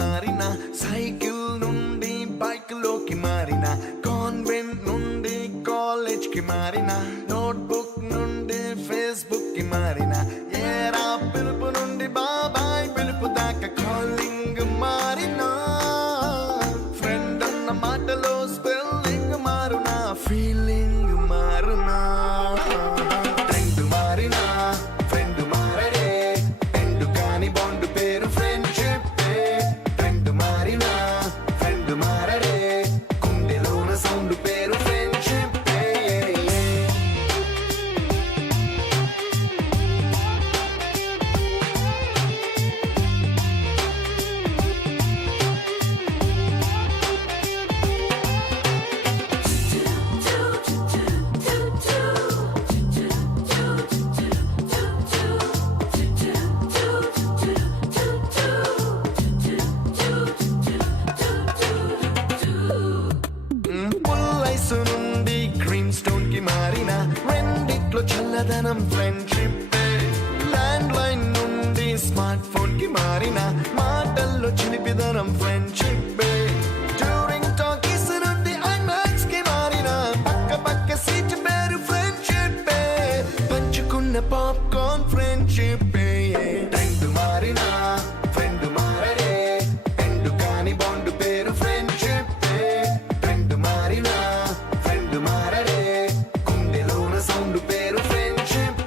మారిన, సైకిల్ నుండి బైక్ లోకి మారిన, కాన్వెంట్ నుండి కాలేజ్ కి మారిన, నోట్బుక్ నుండి ఫేస్బుక్ కి మారిన, ఏరా పిలుపు నుండి బాబాయ్ పిలుపు దాకా కాలింగ్ మారిన, ఫ్రెండ్ అన్న మాటలో స్పెల్లింగ్ మారునా, ఫీలింగ్ మారునా, ట్రెండ్ మారినా ఫ్రెండ్ మారడే, ఎండు కాని బాండ్ పేరు ఫ్రెండ్షిప్, ట్రెండ్ మారినా ఫ్రెండ్ మారడే, గుండెలోన సౌండ్ పేరు ఫ్రెండ్షిప్. పుల్లైసు నుండి గ్రీన్ స్టోన్ కి మారిన, రెండిట్లో చల్లదనం ఫ్రెండ్షిప్, ల్యాండ్ లైన్ నుండి స్మార్ట్ ఫోన్ కి మారిన, మాటల్లో చిలిపిదనం ఫ్రెండ్షిప్, డ్యూరింగ్ టాకీస్ నుండి ఐమాక్స్ కి మారిన, పక్క పక్క సీట్ పేరు ఫ్రెండ్షిప్, పంచుకున్న పాప్కార్న్ ఫ్రెండ్షిప్. ట్రెండ్ మారిన ఫ్రెండ్ మారడే, ఎండు కాని బాండ్ పేరు ఫ్రెండ్షిప్, ట్రెండ్ మారిన ఫ్రెండ్ మారడే, గుండెలోన సౌండ్ పేరు ఫ్రెండ్షిప్.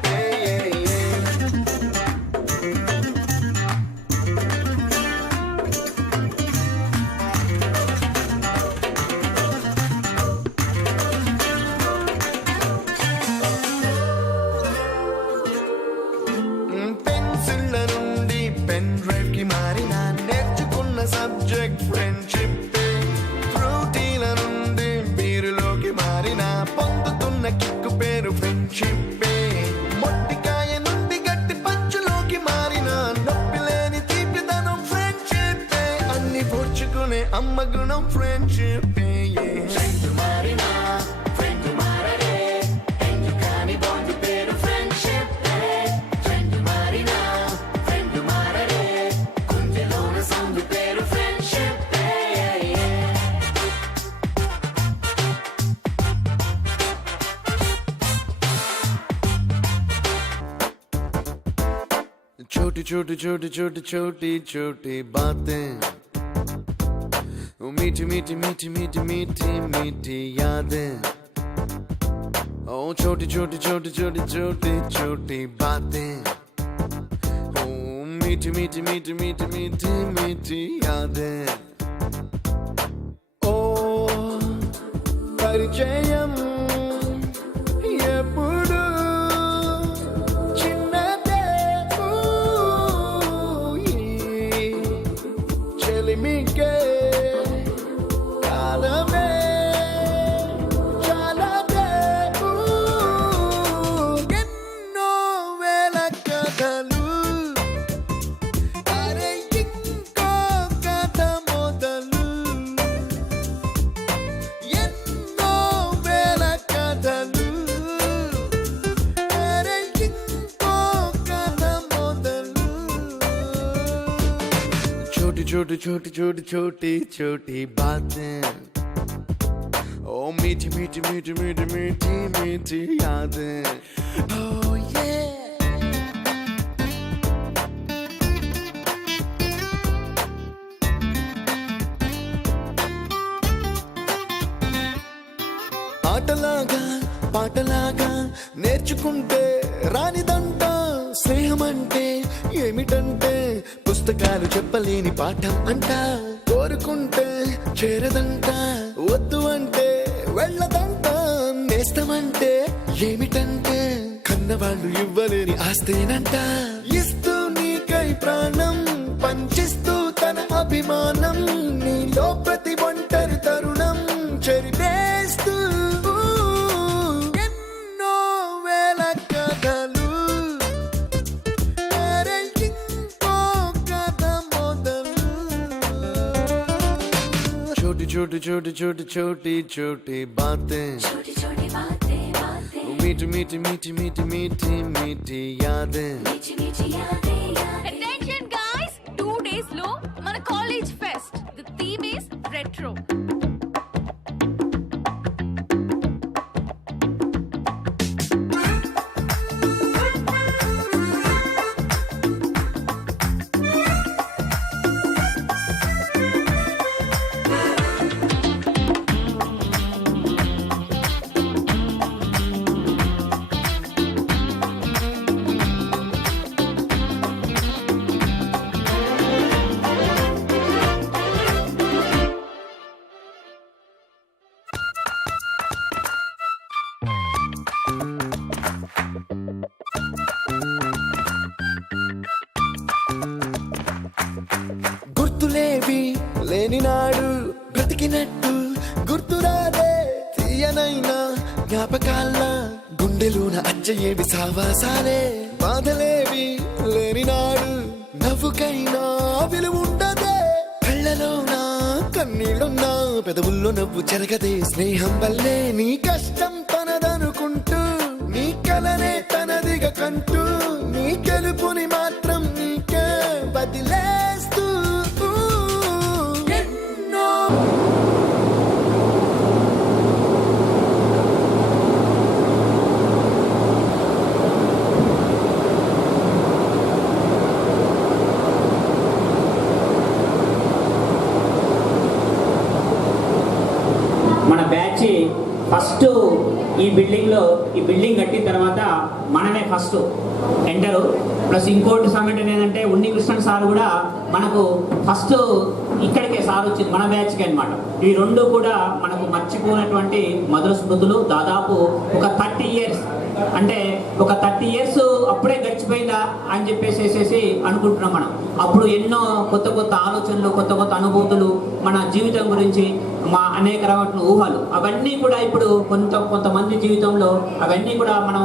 పెన్సిళ్ళ నుండి పెన్ డ్రైవ్ కి మారిన, నేర్చుకున్న సబ్జెక్ట్ ఫ్రెండ్షిప్, ఫ్రూటీల నుండి బీరులోకి మారిన, పొందుతున్న కిక్కు పేరు ఫ్రెండ్షిప్, మొట్టికాయ నుండి గట్టి పంచులోకి మారిన, నొప్పి లేని తీపిదనం ఫ్రెండ్షిప్, అన్ని పూడ్చుకునే అమ్మ గుణం ఫ్రెండ్షిప్. ఫ్రెండ్ మారిన ఫ్రెండ్ మారడే, ఎందు కాని బాండ్ పేరు ఫ్రెండ్షిప్, ఫ్రెండ్ మారిన ఫ్రెండ్ మారడే, గుండెలోన సౌండ్ పేరు ఫ్రెండ్షిప్. छोटी छोटी छोटी छोटी छोटी छोटी बातें, वो मीठी मीठी मीठी मीठी मीठी मीठी यादें, ओ छोटी छोटी छोटी छोटी छोटी छोटी बातें, ओ मीठी मीठी मीठी मीठी मीठी मीठी यादें, ओ परिचयम ఎప్పుడు చిన్నదే, చెలిమికే కాలమే చాలదే, ఎన్నో వేల కథలు, అరే ఇంకో కథ మొదలు, ఎన్నో వేల కథలు, అరే ఇంకో కథ మొదలు. छोटी छोटी छोटी छोटी छोटी छोटी बातें, ओ मीठी मीठी मीठी मीठी मीठी मीठी यादें, oh yeah. ఆటలాగా పాటలాగా నేర్చుకుంటే రానిదంట స్నేహం అంటే ఏమిటంటే, పుస్తకాలు చెప్పలేని పాఠం అంట, కోరుకుంటే చేరదంట, వద్దు అంటే వెళ్ళదంట, నేస్తమంటే ఏమిటంటే కన్నవాళ్ళు ఇవ్వలేని ఆస్తేనంట, ఇస్తూ నీకై ప్రాణం పంచిస్తూ తన అభిమానం, నీలో ప్రతి ఒంటరి తరుణం చెరిపేస్తూ ఎన్నో వేల కథలు, అరే ఇంకో కథ మొదలు. छोटी छोटी छोटी छोटी छोटी छोटी बातें, छोटी छोटी बातें बातें, मीठी मीठी मीठी मीठी मीठी मीठी यादें, मीठी मीठी यादें यादें. Attention guys, 2 days లో మన college fest. The theme is retro. గుర్తులేవి లేని నాడు బ్రతికినట్టు గుర్తురాదే తీయనైనా జ్ఞాపకాల గుండెలోన అచ్చయేవి సావాసాలే బాధలేవి లేని నాడు నవ్వుకైనా విలువుండదే కళ్ళలోన కన్నీళ్ళున్నా పెదవుల్లో నవ్వు చెరగదే స్నేహం వల్లే నీ కష్టం తనదనుకుంటూ నీ కలనే తనదిగా కంటూ నీ గెలుపుని మాత్రం నీకే బదిలేస్తూ ఎన్నో మన బ్యాచ్ ఫస్ట్ ఈ బిల్డింగ్ కట్టిన తర్వాత మనమే ఫస్ట్ ఎంటరు. ప్లస్ ఇంకోటి సంఘటన ఏంటంటే ఉన్ని కృష్ణన్ సార్ కూడా మనకు ఫస్ట్ ఇక్కడికే సార్ వచ్చింది మన బ్యాచ్కి అనమాట. ఈ రెండు కూడా మనకు మర్చిపోయినటువంటి మధుర స్మృతులు. దాదాపు ఒక 30 years అంటే ఒక 30 years అప్పుడే గడిచిపోయిందా అని చెప్పేసి అనుకుంటున్నాం మనం. అప్పుడు ఎన్నో కొత్త కొత్త ఆలోచనలు, కొత్త కొత్త అనుభూతులు, మన జీవితం గురించి మా అనేక రకమైన ఊహలు అవన్నీ కూడా ఇప్పుడు కొంతమంది జీవితంలో అవన్నీ కూడా మనం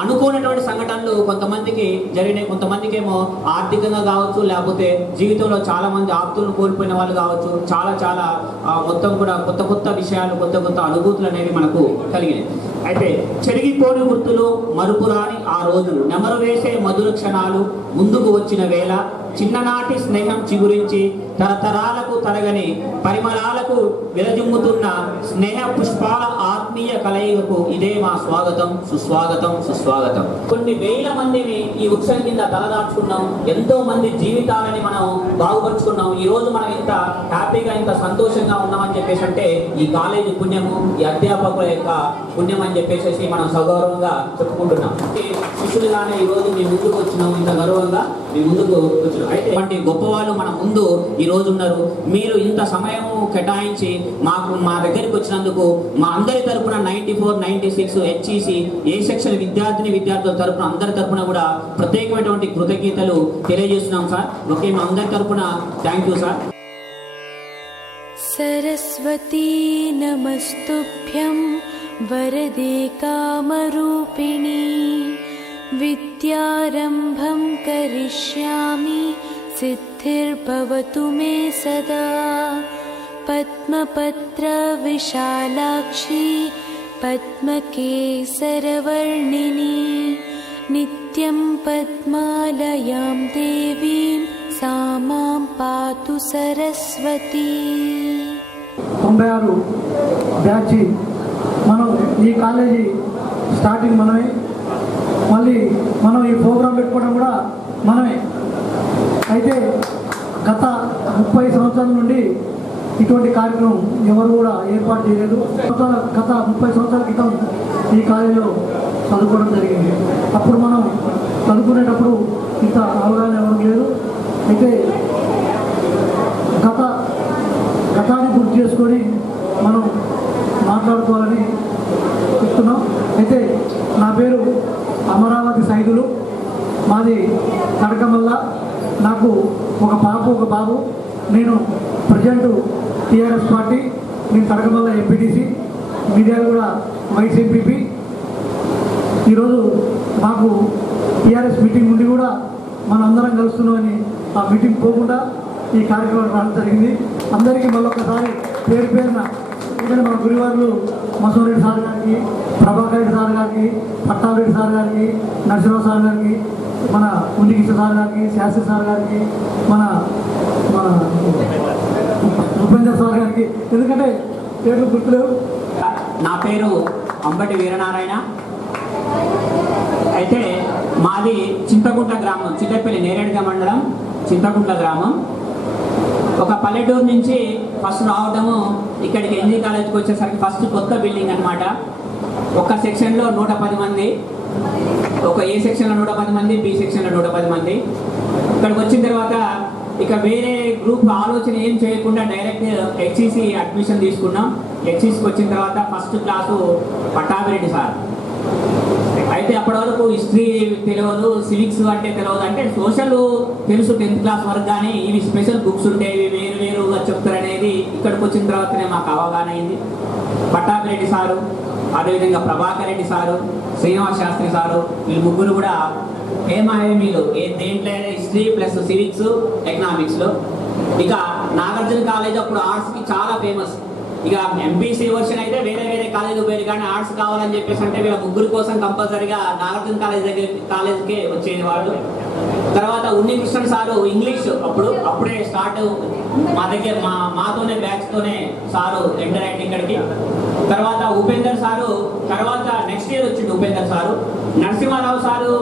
అనుకోనటువంటి సంఘటనలు కొంతమందికి జరిగినాయి. కొంతమందికి ఏమో ఆర్థికంగా కావచ్చు, లేకపోతే జీవితంలో చాలా మంది ఆప్తులను కోల్పోయిన వాళ్ళు కావచ్చు. చాలా మొత్తం కూడా కొత్త కొత్త విషయాలు, కొత్త కొత్త అనుభూతులు అనేవి మనకు కలిగినాయి. అయితే చెరిగిపోని గుర్తులు, మరుపురాని ఆ రోజులు, నెమరు వేసే మధుర క్షణాలు, ముందుకు వచ్చిన వేళ, చిన్ననాటి స్నేహం చిగురించి తరతరాలకు తరగని పరిమళాలకు విరజిమ్ముతున్న స్నేహ పుష్పాల ఆత్మీయ కలయికకు ఇదే మా స్వాగతం, సుస్వాగతం, సుస్వాగతం. కొన్ని వేల మందిని ఈ వృక్షం కింద తలదాచుకున్నాం. ఎంతో మంది జీవితాలని మనం బాగుపరుచుకున్నాం. ఈ రోజు మనం ఇంత హ్యాపీగా, ఇంత సంతోషంగా ఉన్నామని చెప్పేసి అంటే ఈ కాలేజీ పుణ్యము, ఈ అధ్యాపకుల యొక్క పుణ్యం అని చెప్పేసి మనం సగౌరవంగా చెప్పుకుంటున్నాం. శిష్యులుగానే ఈ రోజు మీ ముందుకు వచ్చినాం, ఇంత గౌరవంగా మీ ముందుకు వచ్చినాం. అయితే ఇటువంటి గొప్పవాళ్ళు మన ముందు ఈ రోజు ఉన్నారు. మీరు ఇంత సమయం కేటాయించి మా దగ్గరికి వచ్చినందుకు మా అందరి తరపున 94, 96 HEC ఏ సెక్షన్ విద్యార్థుల తరపున అందరి తరపున కూడా ప్రత్యేకమైనటువంటి కృతజ్ఞతలు తెలియజేస్తున్నాం సార్. ఓకే, మా అందరి తరపున థ్యాంక్ యూ సార్. सरस्वती नमस्तुभ्यं वरदे कामरूपिणी विद्यारम्भं करिष्यामि सिद्धिर्भवतु मे सदा पद्मपत्रविशालाक्षी पद्मकेसरवर्णिनी नित्यं पद्मालयां देवीं सा मां पातु सरस्वती. 96 బ్యాచ్ మనం ఈ కాలేజీ స్టార్టింగ్ మనమే, మళ్ళీ మనం ఈ ప్రోగ్రాం పెట్టుకోవడం కూడా మనమే. అయితే గత 30 సంవత్సరాల నుండి ఇటువంటి కార్యక్రమం ఎవరు కూడా ఏర్పాటు చేయలేదు. గత 30 సంవత్సరాల క్రితం ఈ కాలేజీలో చదువుకోవడం జరిగింది. అప్పుడు మనం చదువుకునేటప్పుడు ఇంత అవగాహన ఎవరు లేదు. అయితే గతాన్ని గుర్తు చేసుకొని మనం మాట్లాడుకోవాలని చెప్తున్నాం. అయితే నా పేరు అమరావతి సైదులు, మాది తడకమల్ల. నాకు ఒక పాప, ఒక బాబు. నేను ప్రజెంట్ టీఆర్ఎస్ పార్టీ, నేను తడకమల్ల ఎంపీటీసీ, మీడియా కూడా వైస్ ఎంపీపీ. ఈరోజు మాకు టీఆర్ఎస్ మీటింగ్ ఉండి కూడా మనం అందరం కలుస్తున్నామని ఆ మీటింగ్ పోకుండా ఈ కార్యక్రమం రావడం జరిగింది. అందరికీ మళ్ళొక్కసారి పేరు పేరున ఎందుకంటే మన గురువారులు మసూరెడ్డి సార్ గారికి, ప్రభాకర్ రెడ్డి సార్ గారికి, పట్టారెడ్డి సార్ గారికి, నరసింహ సార్ గారికి, మన ఉండికిష్ణ సార్ గారికి, శాస్త్రి సార్ గారికి, మన మన ఉపేందర్ సార్ గారికి, ఎందుకంటే పేర్లు గుర్తులేవు. నా పేరు అంబటి వీరనారాయణ. అయితే మాది చింతకుంట గ్రామం, చిట్టపల్లి నేరేడుగా మండలం చింతకుంట గ్రామం. ఒక పల్లెటూరు నుంచి ఫస్ట్ రావడము ఇక్కడికి ఎన్జీ కాలేజ్కి వచ్చేసరికి ఫస్ట్ కొత్త బిల్డింగ్ అనమాట. ఒక సెక్షన్లో 110 మంది, ఒక ఏ సెక్షన్లో 110 మంది, బి సెక్షన్లో 110 మంది. ఇక్కడికి వచ్చిన తర్వాత ఇక వేరే గ్రూప్ ఆలోచన ఏం చేయకుండా డైరెక్ట్ హెచ్ఈసి అడ్మిషన్ తీసుకున్నాం. హెచ్ఈసికి వచ్చిన తర్వాత ఫస్ట్ క్లాసు పట్టాభిరెడ్డి సార్. అయితే అప్పటి వరకు హిస్టరీ తెలియదు, సివిక్స్ అంటే తెలియదు, అంటే సోషల్ తెలుసు 10th క్లాస్ వరకు, కానీ ఇవి స్పెషల్ బుక్స్ ఉంటాయి, ఇవి వేరు వేరుగా చెప్తారనేది ఇక్కడికి వచ్చిన తర్వాతనే మాకు అవగాహన అయింది. పట్టాభిరెడ్డి సారు, అదేవిధంగా ప్రభాకర్ రెడ్డి సారు, శ్రీనివాస్ శాస్త్రి సారు, వీళ్ళు ముగ్గురు కూడా ఏమేమీలు దేంట్లో హిస్టరీ ప్లస్ సివిక్స్ ఎకనామిక్స్లో. ఇక నాగార్జున కాలేజ్ అప్పుడు ఆర్ట్స్కి చాలా ఫేమస్. ఇక ఎంపీసీ వర్షన్ అయితే వేరే వేరే కాలేజ్ పోయారు, కానీ ఆర్ట్స్ కావాలని చెప్పేసి అంటే వీళ్ళ ముగ్గురు కోసం కంపల్సరీగా నాగార్జున కాలేజ్కే వచ్చేది వాళ్ళు. తర్వాత ఉన్నికృష్ణన్ సారు ఇంగ్లీష్ అప్పుడే స్టార్ట్ మా దగ్గర మాతోనే బ్యాచ్తోనే సారు ఎంటర్ అయ్యింది ఇక్కడికి. తర్వాత ఉపేందర్ సారు తర్వాత నెక్స్ట్ ఇయర్ వచ్చింది ఉపేందర్ సారు. నరసింహారావు సారు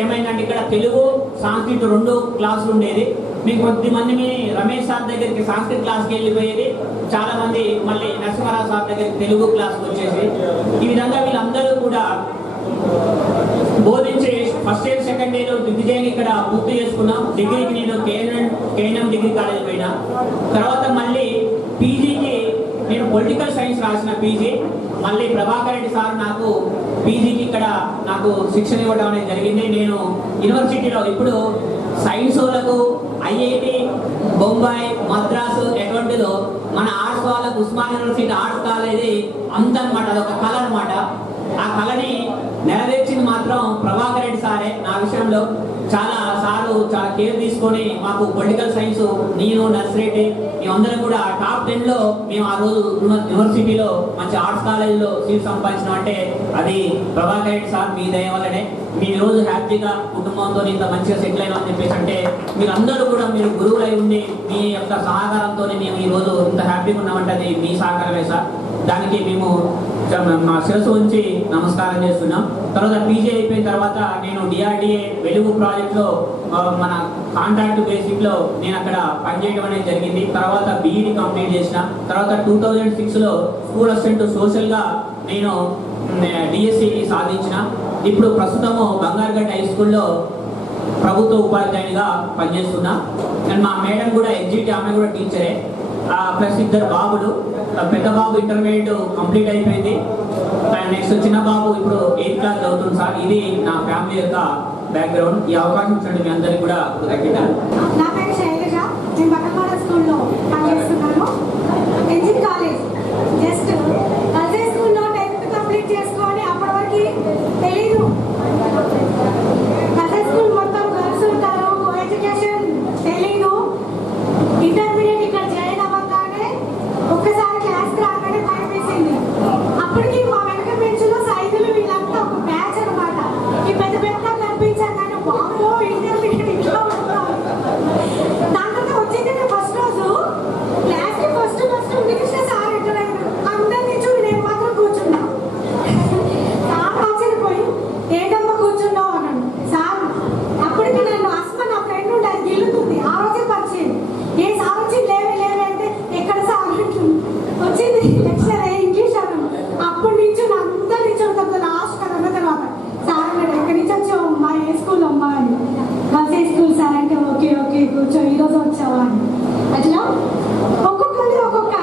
ఏమైందంటే ఇక్కడ తెలుగు సంస్కృతి 2 క్లాసులు ఉండేది. మీకు కొద్దిమంది రమేష్ సార్ దగ్గరికి సంస్కృత్ క్లాస్కి వెళ్ళిపోయేది, చాలా మంది మళ్ళీ నరసింహారావు సార్ దగ్గరికి తెలుగు క్లాస్కి వచ్చేసి, ఈ విధంగా వీళ్ళందరూ కూడా బోధించి ఫస్ట్ ఇయర్ సెకండ్ ఇయర్ దిగ్విజయంగా ఇక్కడ పూర్తి చేసుకున్నాం. డిగ్రీకి నేను కేఎన్ఎం డిగ్రీ కాలేజ్ పోయినా. తర్వాత మళ్ళీ పీజీకి నేను పొలిటికల్ సైన్స్ రాసిన పీజీ. మళ్ళీ ప్రభాకర్ రెడ్డి సార్ నాకు పీజీకి ఇక్కడ నాకు శిక్షణ ఇవ్వడం అనేది జరిగింది. నేను యూనివర్సిటీలో ఇప్పుడు సైన్స్ వాళ్ళకు ఐఐటి బొంబాయి మద్రాసు ఎటువంటిదో మన ఆర్ట్స్ వాళ్ళకు ఉస్మాన్ యూనివర్సిటీ ఆర్ట్స్ కాలేజీ అంత అనమాట, అదొక కళ అనమాట. ఆ కళని నెరవేర్చింది మాత్రం ప్రభాకర్ రెడ్డి సారే. నా విషయంలో చాలా కేర్ తీసుకొని మాకు పొలిటికల్ సైన్స్ నేను నర్సిరెడ్డి మేమందరం కూడా టాప్ 10లో మేము ఆ రోజు యూనివర్సిటీలో మంచి ఆర్ట్స్ కాలేజీలో సీట్ సంపాదించడం అంటే అది ప్రభాకర్ రెడ్డి సార్ మీ దయ వల్లనే. మీరు రోజు హ్యాపీగా కుటుంబంతో ఇంత మంచిగా సెటిల్ అయినా అని చెప్పేసి అంటే మీరందరూ కూడా మీరు గురువులై ఉండి మీ యొక్క సహకారంతో మేము ఈ రోజు ఇంత హ్యాపీగా ఉన్నామంటే అది మీ సహకారమే సార్. దానికి మేము మా శిరస్సు ఉంచి నమస్కారం చేస్తున్నాం. తర్వాత పీజీ అయిపోయిన తర్వాత నేను డిఆర్డిఏ వెలుగు ప్రాజెక్ట్లో మన కాంట్రాక్ట్ బేసిక్లో నేను అక్కడ పనిచేయడం అనేది జరిగింది. తర్వాత బీఈడి కంప్లీట్ చేసిన తర్వాత 2006లో స్కూల్ అసిస్టెంట్ సోషల్గా నేను డిఎస్సికి సాధించిన. ఇప్పుడు ప్రస్తుతము బంగారుగడ్డ హై స్కూల్లో ప్రభుత్వ ఉపాధ్యాయునిగా పనిచేస్తున్నా. అండ్ మా మేడం కూడా ఎగ్జిట్, ఆమె కూడా టీచరే. ప్లస్ 2 బాబులు. పెద్ద బాబు ఇంటర్మీడియట్ కంప్లీట్ అయిపోయింది. నెక్స్ట్ చిన్న బాబు ఇప్పుడు 8th క్లాస్ చదువుతుంది సార్. ఇది నా ఫ్యామిలీ యొక్క బ్యాక్గ్రౌండ్. ఈ అవకాశం ఇచ్చినట్టు మీ అందరికీ కూడా కృతజ్ఞతలు. నా పేరు శైలజ, నేను బట్టపాడ స్కూల్లో పనిచేస్తున్నాను. ఎన్జిన్ కాలేజ్ జస్ట్ అదే స్కూల్లో 10th కంప్లీట్ చేసుకొని అప్పటి వరకు తెలీదు. అదే స్కూల్ మొత్తం గర్ల్స్ ఉంటారు, ఎడ్యుకేషన్ తెలీదు. ఇంటర్మీడియట్ ఇక్కడ జాయిన్ అవ్వగానే ఒక్కసారి క్లాస్కి రాగానే భయం వేసింది. అప్పటికి మా వెనక బెంచ్లో సైజులు వీళ్ళంతా ఒక బ్యాచ్ అనమాట. ఈ పెద్ద పెద్ద కనిపించాను కానీ బాబు ఇంటర్మీడియట్ ఇంట్లో ఉంటారు. దాని తర్వాత వచ్చింది ఫస్ట్ రోజు క్లాస్కి ఫస్ట్ కృష్ణ సార్ ఎంటర్ అయ్యారు. అందరినీ చూసి నేను మాత్రం కూర్చున్నా. సార్ ఆశ్చర్యపోయి ఏంటమ్మా కూర్చున్నావు అన్నాడు. సార్ అప్పటికి నన్ను అస్మ నా ఫ్రెండ్ ఉంటే అది గిల్లుతుంది. ఆ రోజే పరిచయం. ఏ సార్ వచ్చి లేవే అంటే ఎక్కడ సార్ వచ్చింది లెక్చర్ ఇంగ్లీష్ అన్నాను. అప్పటి నుంచి అందరి నుంచి ఉంటుంది లాస్ట్ కన్నా తర్వాత సార్ అన్నాడు ఎక్కడి నుంచి వచ్చావు మా ఏ స్కూల్ అమ్మా అని. గర్ల్స్ ఏ స్కూల్ సార్ అంటే ఓకే కూర్చో ఈరోజు వచ్చావా అని. అట్లా ఒక్కొక్కరి ఒక్కొక్క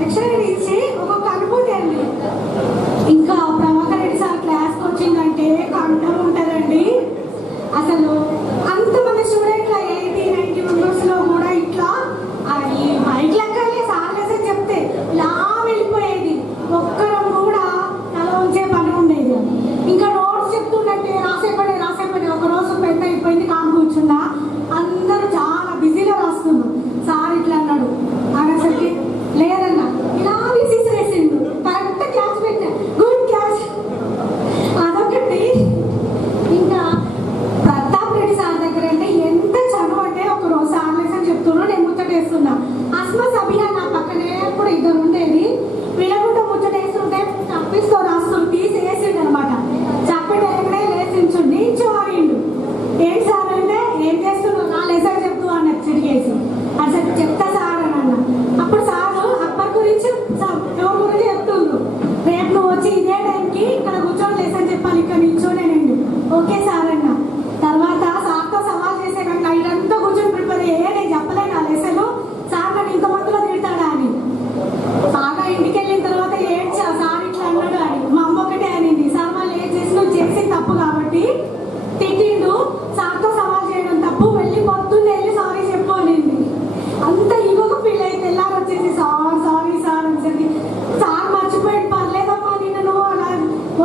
లెక్చర్ ఇచ్చి ఒక్కొక్క అనుభూతి అండి. ఇంకా ప్రభాకర్ రెడ్డి సార్ క్లాస్కి వచ్చిందంటే కంఠం ఉంటుందండి. అసలు అంతమంది స్టూడెంట్ల 80-90 మెంబర్స్లో కూడా ఇట్లా ఈ మైక్ లెక్కలే సార్ లెసన్ చెప్తే ఇలా వెళ్ళిపోయేది. ఒక్కరం కూడా తల ఉంచే పని ఉండేది. ఇంకా నోట్స్ చెప్తుందంటే రాసే పని ఒక రోజు పెద్ద అయిపోయింది. కామ్ కూర్చున్నా అందరూ చాలా బిజీగా రాస్తున్నారు.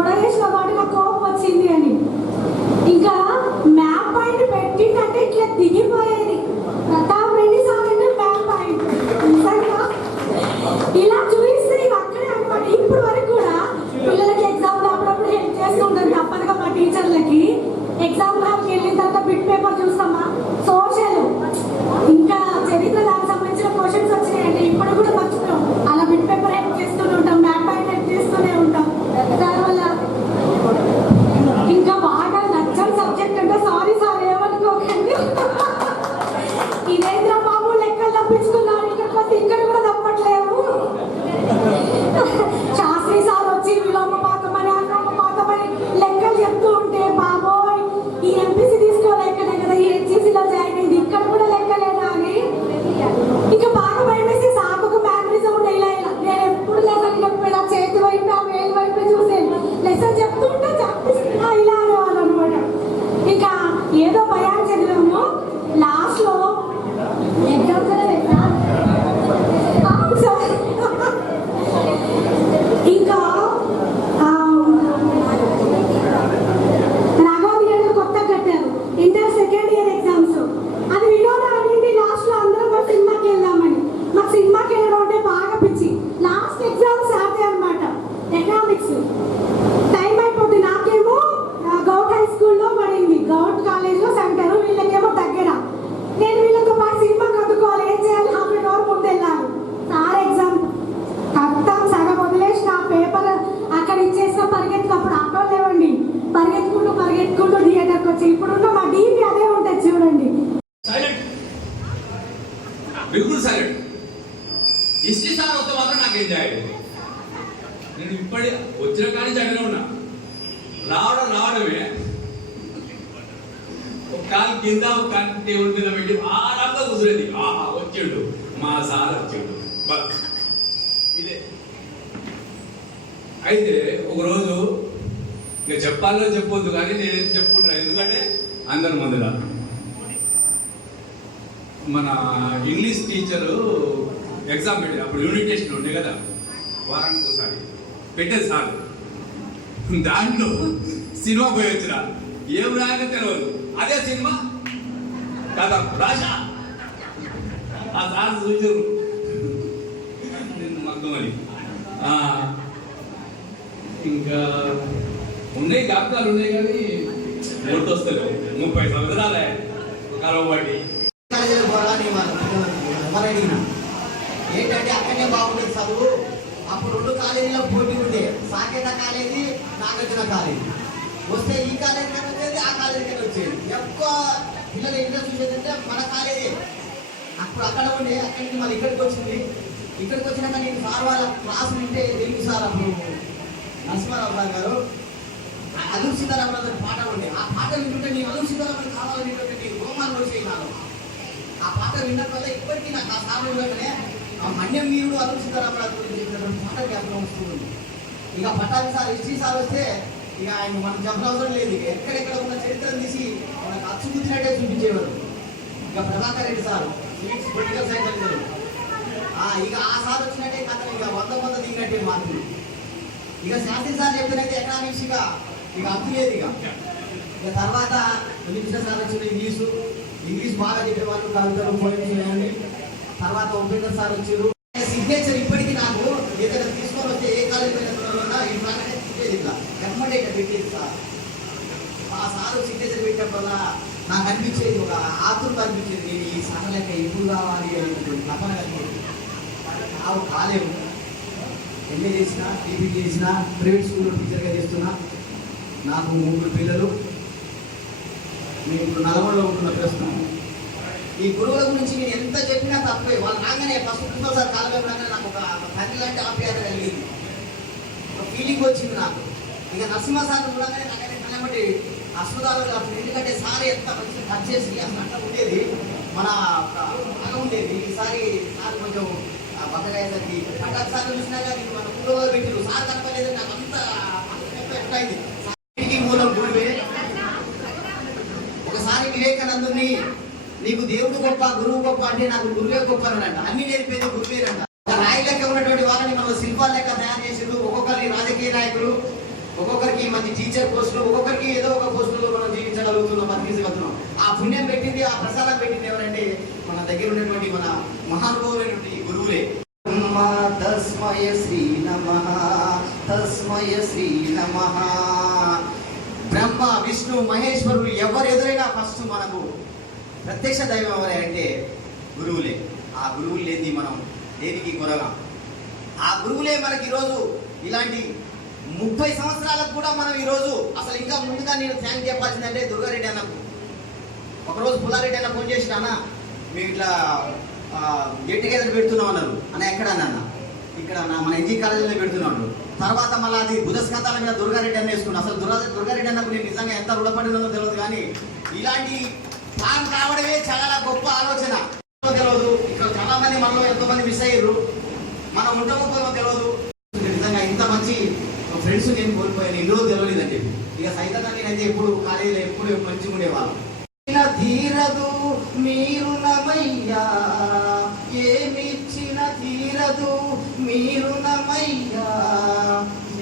గొడవ చేసిన వాటి నాకు కోపం వచ్చింది అని. ఇంకా మ్యాప్ పాయింట్ పెట్టిందంటే ఇట్లా దిగిపోయేది. ప్రతాప్ రెడ్డి సార్ అంటే మ్యాప్ పాయింట్ నిజంగా ఇలా చూపిస్తే ఇక అక్కడే అనమాట. ఇప్పుడు వరకు కూడా పిల్లలకి ఎగ్జామ్ అప్పుడప్పుడు హెల్ప్ చేస్తుంటారు తప్పదుగా మా టీచర్లకి. ఎగ్జామ్ హాల్కి వెళ్ళిన తర్వాత బిట్ పేపర్ చూస్తామా, సోషల్ ఇంకా చరిత్ర దానికి సంబంధించిన క్వశ్చన్స్ వచ్చినాయంటే ఇప్పుడు కూడా మర్చిపోయాం. అలా బిట్ పేపర్ హెల్ప్ చేస్తూనే ఉంటాం, మ్యాప్ పాయింట్ హెల్ప్ చేస్తూనే ఉంటాం. దానివల్ల ఇంకా బాగా నచ్చని సబ్జెక్ట్ అంటే సారీ సార్ ఏమనుకోకండి, ఇదేంద్ర బాబు లెక్కలు తప్పించుకున్నారు, ఇక్కడికి వస్తే ఇక్కడ కూడా తప్పట్లేవు. శాస్త్రి సార్ వచ్చి విలోమపాతమని అనులోమపాతమని లెక్కలు చెప్తూ ఉంటే బాబోయ్ ఈ ఎంపీసీ తీసుకోలేకనే కదా ఈ హెచ్ఈసీలో జాయిన్ అయింది, ఇక్కడ కూడా లెక్కలేనా అని ఇంకా బాగా భయమేసి సార్ ఒక మ్యానరిజం ఉండే ఇలా ఇలా నేను ఎప్పుడు లెసన్ చెప్పేలా చేతి వైపు ఆ వేలు వైపు చూసేది. లెసన్ చెప్తుంటే ఇలా అనేవాళ్ళు అనమాట. ఇంకా ఏదో భయాన్ని చదివాము. లాస్ట్ లో ఎగ్జామ్స్ ఇంకా రాఘవ కొత్త కట్టారు ఇంటర్ సెకండ్ ఇయర్ ఎగ్జామ్స్. అది వినోదం అడిగింది లాస్ట్ లో అందరం కూడా సినిమాకి వెళ్దామని. మాకు సినిమాకి వెళ్ళడం అంటే బాగా పిచ్చి. లాస్ట్ ఎగ్జామ్స్ ఆడే అనమాట ఎకనామిక్స్. టైం అయిపోతుంది. నాకేమో గౌట్ హై స్కూల్లో పడింది, గౌట్ కాలేజ్లో సెంటర్, వీళ్ళకేమో దగ్గర. నేను వీళ్ళతో పాటు సినిమా కట్టుకోవాలి, ఏం చేయాలి, హాఫ్ అన్ అవర్ ముందు వెళ్ళాలి. సార్ ఎగ్జామ్ కరెక్టాం సగం వదిలేసి నా పేపర్ అక్కడ ఇచ్చేసిన పరిగెత్తుకప్పుడు అక్కడ లేవండి, పరిగెత్తుకుంటూ థియేటర్కి వచ్చి ఇప్పుడున్న మా డీపీ అదే ఉంటుంది చూడండి. బిల్కుల్ సైలెంట్. హిస్టరీ సార్ వస్తే మాత్రం నాకు ఎంజాయ్. నేను ఇప్పటి వచ్చిన కానీ చదివే ఉన్నా, రావడమే ఒక కాలు కింద ఒక కాలు టేబుల్ మీద పెట్టి ఆరాంగా కూర్చునేది. ఆహా వచ్చిండు మా సార్ వచ్చిండు బస్ ఇదే. అయితే ఒకరోజు ఇంకా చెప్పాలో చెప్పొద్దు కానీ నేనైతే చెప్పుకుంటున్నాను, ఎందుకంటే అందరి ముందుగా మన ఇంగ్లీష్ టీచరు ఎగ్జామ్ పెట్టేది. అప్పుడు యూనిట్ టెస్ట్లు ఉండే కదా, వారానికి ఒకసారి పెట్టేది సార్. దాంట్లో సినిమా పోయి వచ్చిన ఏం రాక తెలియదు, అదే సినిమా కదా రాజా ఆ సార్ చూసారు మగ్గమని. ఇంకా ఉన్నాయి జ్ఞాపకాలు ఉన్నాయి కానీ గుర్తొస్తలేవు. 30 సంవత్సరాలే కలవబడి ఏంటంటే అక్కడనే బాగుంటుంది చదువు. అప్పుడు 2 కాలేజీలో పోటీ ఉండే, సాకేత కాలేజీ, నాగార్జున కాలేజీ. వస్తే ఈ కాలేజీ కానీ వచ్చేది, ఆ కాలేజీ కానీ వచ్చేది. ఎక్కువ పిల్లలు ఇంట్రెస్ట్ చూసేదంటే మన కాలేజీ. అప్పుడు అక్కడ ఉండే, అక్కడి నుంచి మళ్ళీ ఇక్కడికి వచ్చింది. ఇక్కడికి వచ్చినాక నేను సార్ వాళ్ళ క్లాస్ వింటే తెలుగు సార్ అప్పుడు నరసింహారావు గారు అదురు సీతారామరాజు పాట ఉండే. ఆ పాట వింటుంటే నేను అదురు సీతారామరాజు కావాలనేటువంటి రోమాలు వచ్చేయను. ఆ పాట విన్నట్టు వల్ల ఇప్పటికీ నాకు ఆ సార్ ఉండగానే ఆ మన్యం వీరుడు అదురు సీతారామరాజు గురించి చెప్పినటువంటి పాట జ్ఞాపకం వస్తుంది. ఇక పట్టాభి సార్ హిస్టరీ సార్ వస్తే ఇక ఆయన మనకు చెప్పనవసరం లేదు. ఇక ఎక్కడెక్కడ ఉన్న చరిత్రను తీసి మనకు అచ్చుకుతినట్టే చూపించేవారు. ఇక Prabhakar Reddy sir civics political science అంటారు. ఇక ఆ సార్ వచ్చినట్టే కథ ఇక 100 దిగినట్టే మార్కులు. ఇక శాస్త్రి సార్ చెప్తున్నట్టే ఎకనామిక్స్ ఇక అంతు లేదు. ఇక తర్వాత కృష్ణ సార్ వచ్చిన ఇంగ్లీష్ బాగా చెప్పేవాళ్ళు, కవితలు పోయిమ్స్ వేయండి. తర్వాత ఉపేంద్ర సార్ వచ్చారు. సిగ్నేచర్ ఇప్పటికీ నాకు ఏదైనా తీసుకొని వస్తే ఏ కాలేజ్ పోయినా ఇట్లానే తిప్పేది, ఇట్లా ఎమ్మటే ఇట్లా పెట్టేది సార్. ఆ సార్ సిగ్నేచర్ పెట్టడం వల్ల నాకు అనిపించేది, ఒక ఆతృత అనిపించేది, నేను ఈ సార్ లెక్క ఎప్పుడు కావాలి అనేటువంటి తపన కలిగేది. కాలేము ఎంఏ చేసిన, టీపీ చేసిన, ప్రైవేట్ స్కూల్లో టీచర్గా చేస్తున్నా. నాకు 3 పిల్లలు. నేను ఇప్పుడు నల్గొండలో ఉంటున్న ప్రస్తుతం. ఈ గురువుల గురించి నేను ఎంత చెప్పినా తప్పే. వాళ్ళు రాగానే ఫస్ట్ ప్రిన్సిపల్ సార్ కాలంలో రాగానే నాకు ఒక తండ్రి లాంటి ఆప్యాయత కలిగింది, ఒక ఫీలింగ్ వచ్చింది నాకు. ఇక నరసింహ సార్ చూడగానే నాకైతే కళ్ళబట్టి అస్పదాలు కాదు. ఎందుకంటే సార్ ఎంత మంచిగా టచ్ చేసి అసలు అట్లా ఉండేది, మన బాగా ఉండేది. ఈసారి సార్ కొంచెం బతకయ్యేసరికి పట్టాకు సార్ చూసినా కానీ మన గురువులు పెట్టిరు. సార్ కనపలేదు, నాకు అంత ఎట్లయింది. మూలం గురువే. ఒకసారి వివేకానందుని నీకు దేవుడు గొప్ప, గురువు గొప్ప అంటే నాకు గురువే గొప్ప అన్నాడంట. అన్ని నేర్పేది గురువేనంట. రాయి లెక్క ఉన్నటువంటి వాళ్ళని మనం శిల్పాల లెక్క తయారు చేసిండు. ఒక్కొక్కరిని రాజకీయ నాయకులు, ఒక్కొక్కరికి మంది టీచర్ పోస్టులు, ఒక్కొక్కరికి ఏదో ఒక పోస్టులో మనం జీవించగలుగుతున్నాం, బతికించగలుగుతున్నాం. ఆ పుణ్యం పెట్టింది, ఆ ప్రసాదం పెట్టింది ఎవరంటే మన దగ్గర ఉన్నటువంటి మన మహానుభావులైనటువంటి గురువులే. తస్మయ శ్రీ నమః, తస్మయ శ్రీ నమః. బ్రహ్మ విష్ణు మహేశ్వరులు ఎవరు ఎదురైనా ఫస్ట్ మనకు ప్రత్యక్ష దైవం ఎవరే అంటే గురువులే. ఆ గురువులు లేని మనం దేనికి కొరగా. ఆ గురువులే మనకి ఈరోజు ఇలాంటి 30 సంవత్సరాలకు కూడా మనం ఈరోజు అసలు ఇంకా ముందుగా నేను థ్యాంక్ చెప్పాల్సిందంటే దుర్గారెడ్డి అన్నకు. ఒకరోజు పుల్లారెడ్డి అన్న ఫోన్ చేసిన, అన్న మేము ఇట్లా గెట్ టుగెదర్ పెడుతున్నాం అన్నారు. అన్న ఎక్కడ అన్న? ఇక్కడ మన ఎన్జీ కాలేజీలో పెడుతున్నాడు. తర్వాత మళ్ళీ అది బుధస్కంధాల మీద దుర్గారెడ్డి అన్న వేసుకున్నాను. అసలు దుర్గారెడ్డి అన్నకు నేను నిజంగా ఎంత రుణపడినో తెలియదు, కానీ ఇలాంటి ప్లాన్ రావడమే చాలా గొప్ప ఆలోచన. తెలియదు ఇక్కడ చాలా మంది మనలో ఎంతోమంది మిస్ అయ్యారు, మనం ఉంటామో తెలియదు. నిజంగా ఇంత మంచి ఫ్రెండ్స్ నేను కోల్పోయాను, ఇల్లు తెలియలేదని చెప్పి. ఇక సైతం నేనైతే ఎప్పుడు కాలేజీలో ఎప్పుడు మంచిగా ఉండేవాళ్ళం. తీరదు మీరు నమయ్యా, ఏమిచ్చిన తీరదు మీరు నమయ్యా,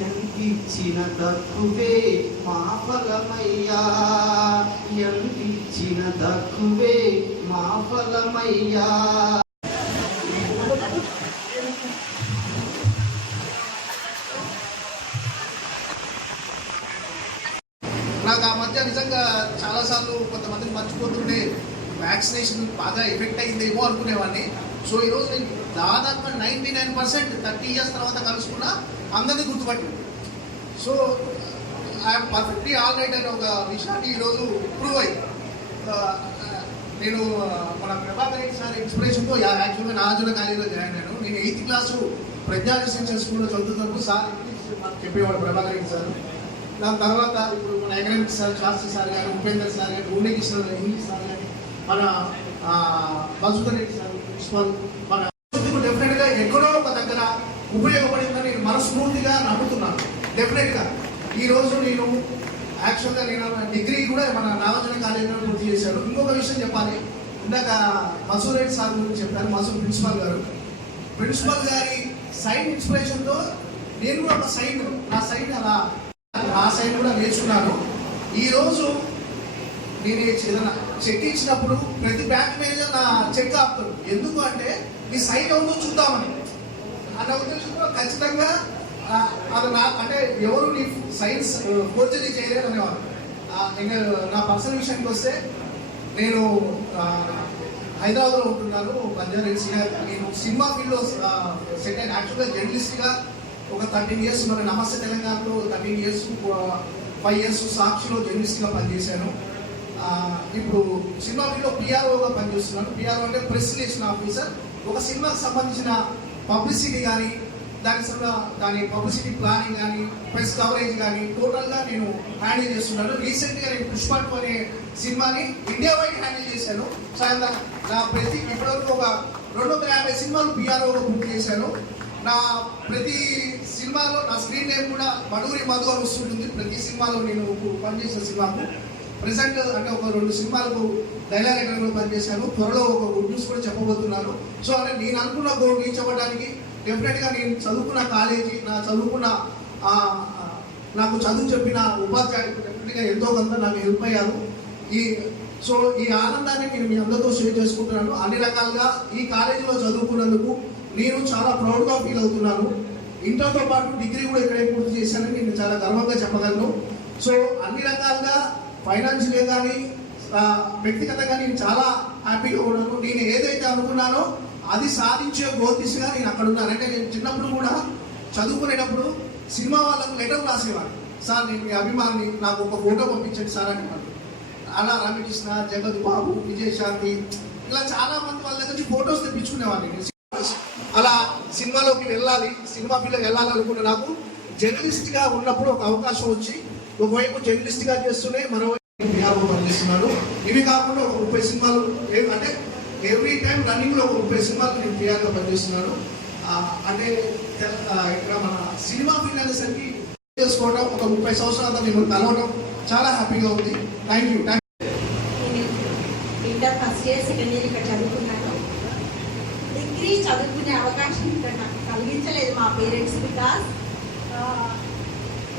ఎంతిచ్చిన తక్కువే మా ఫలమయ్యా, ఎంతిచ్చిన తక్కువే మా ఫలమయ్యా. నాకు ఆ మధ్య నిజంగా చాలాసార్లు కొంతమందిని మర్చిపోతుంటే వ్యాక్సినేషన్ బాగా ఎఫెక్ట్ అయిందేమో అనుకునేవాడిని. సో ఈరోజు నేను దాదాపు 99% 30 years తర్వాత కలుసుకున్నా అందరినీ గుర్తుపట్టి. So I'm perfectly all right అనే ఒక విషయాన్ని ఈరోజు ప్రూవ్ అయింది. నేను మన ప్రభాకర్ రెడ్డి సార్ ఇన్స్పిరేషన్తో యాక్చువల్గా నాగార్జున కాలేజీలో జాయిన్ అయ్యాను. నేను 8th class ప్రజ్ఞా రెసిడెన్షియల్ స్కూల్లో చదువుతున్నప్పుడు సార్ చెప్పేవాడు ప్రభాకర్ రెడ్డి సార్. దాని తర్వాత ఇప్పుడు మన ఎకనామిక్స్ సార్, శాస్త్రి సార్ గారు, ఉపేందర్ సార్ గారు, ఉండేకృష్ణ ఇంగ్లీష్ సార్ గారు, మన మధుసూదన్ రెడ్డి సార్ ప్రిన్సిపల్, మన డెఫినెట్గా ఎక్కడో ఒక దగ్గర ఉపయోగపడిందని నేను మనస్ఫూర్తిగా నమ్ముతున్నాను. డెఫినెట్గా ఈరోజు నేను యాక్చువల్గా నేను డిగ్రీ కూడా మన నాగార్జున కాలేజీలో పూర్తి చేశాను. ఇంకొక విషయం చెప్పాలి, ఇందాక మధుసూదన్ రెడ్డి సార్ గురించి చెప్పారు. మధుసూదన్ ప్రిన్సిపల్ గారి సైన్ ఇన్స్పిరేషన్తో నేను కూడా ఒక సైన్ నా సైన్ కూడా నేర్చుకున్నాను. ఈరోజు నేను ఏదైనా చెక్ ఇచ్చినప్పుడు ప్రతి బ్యాంక్ మేనేజర్ నా చెక్ ఆపుతాడు. ఎందుకు అంటే నీ సైన్ అవుతుందో చూద్దామని. అన్న ఉద్దేశంలో ఖచ్చితంగా అది అంటే ఎవరు నీ సైన్స్ ఫోర్జరీ చేయలేరు అనేవారు. ఇంకా నా పర్సనల్ విషయానికి వస్తే నేను హైదరాబాద్లో ఉంటున్నాను, బంజారా హిల్స్గా. నేను సినిమా ఫీల్డ్లో సెట్ అయిన యాక్చువల్గా జర్నలిస్ట్గా ఒక 13 years మన నమస్తే తెలంగాణలో 13 years, 5 years సాక్షిలో జర్నలిస్ట్గా పనిచేశాను. ఇప్పుడు సినిమా ఫీల్డ్లో పిఆర్ఓగా పనిచేస్తున్నాను. పిఆర్ఓ అంటే ప్రెస్ రిలేషన్ ఆఫీసర్. ఒక సినిమాకి సంబంధించిన పబ్లిసిటీ కానీ దాని పబ్లిసిటీ ప్లానింగ్ కానీ ప్రెస్ కవరేజ్ కానీ టోటల్గా నేను హ్యాండిల్ చేస్తున్నాను. రీసెంట్గా నేను పుష్ప 2 అనే సినిమాని ఇండియా వైడ్ హ్యాండిల్ చేశాను. సాయంత్రం నా ఇప్పటివరకు ఒక 250 సినిమాలు పిఆర్ఓగా బుక్ చేశాను. నా ప్రతి సినిమాలో నా స్క్రీన్ నేమ్ కూడా మడూరి మధు అని వస్తుంటుంది. ప్రతి సినిమాలో నేను పనిచేసిన సినిమాకు ప్రెసెంట్ అంటే ఒక 2 సినిమాలకు డైలాగ్ రైటర్గా పనిచేశాను. త్వరలో ఒక గుడ్ న్యూస్ కూడా చెప్పబోతున్నాను. సో అంటే నేను అనుకున్న గోల్ రీచ్ అవ్వడానికి డెఫినెట్గా నేను చదువుకున్న కాలేజీ, నాకు చదువు చెప్పిన ఉపాధ్యాయులు డెఫినెట్గా ఎంతో కొంత నాకు హెల్ప్ అయ్యారు. ఈ ఆనందాన్ని నేను మీ అందరితో షేర్ చేసుకుంటున్నాను. అన్ని రకాలుగా ఈ కాలేజీలో చదువుకున్నందుకు నేను చాలా ప్రౌడ్గా ఫీల్ అవుతున్నాను. ఇంటర్తో పాటు డిగ్రీ కూడా ఇక్కడే పూర్తి చేశానని నేను చాలా గర్వంగా చెప్పగలను. సో అన్ని రకాలుగా ఫైనాన్షియల్గా కానీ వ్యక్తిగతంగా నేను చాలా హ్యాపీగా ఉన్నాను. నేను ఏదైతే అనుకున్నానో అది సాధించే గోల్ దిశగా నేను అక్కడ ఉన్నాను. అంటే నేను చిన్నప్పుడు కూడా చదువుకునేటప్పుడు సినిమా వాళ్ళకు లెటర్ రాసేవాడు. సార్ నేను మీ అభిమాని, నాకు ఒక ఫోటో పంపించండి సార్ అని. అలా రామకృష్ణ, జగత్ బాబు, విజయశాంతి ఇలా చాలా మంది వాళ్ళ దగ్గర నుంచి ఫొటోస్ తెప్పించుకునేవాడిని. అలా సినిమాలోకి వెళ్ళాలి, సినిమా ఫీల్డ్కి వెళ్ళాలనుకున్న నాకు జర్నలిస్ట్గా ఉన్నప్పుడు ఒక అవకాశం వచ్చి ఒకవైపు జర్నలిస్ట్గా చేస్తూనే మరోవైపు బిహార్లో పనిచేస్తున్నాను. ఇవి కాకుండా ఒక 30 సినిమాలు అంటే ఎవ్రీ టైం రన్నింగ్లో ఒక 30 సినిమాలు నేను బిహార్లో పనిచేస్తున్నాను. అంటే ఇక్కడ మన సినిమా ఫీల్డ్ అనేసరికి చేసుకోవడం, ఒక 30 సంవత్సరాల మిమ్మల్ని కలవడం చాలా హ్యాపీగా ఉంది. Thank you. Inter first year, second year ఇక్కడ చదువుకున్నాను. డిగ్రీ చదువుకునే అవకాశం ఇక్కడ నాకు కలిగించలేదు మా పేరెంట్స్. బికాస్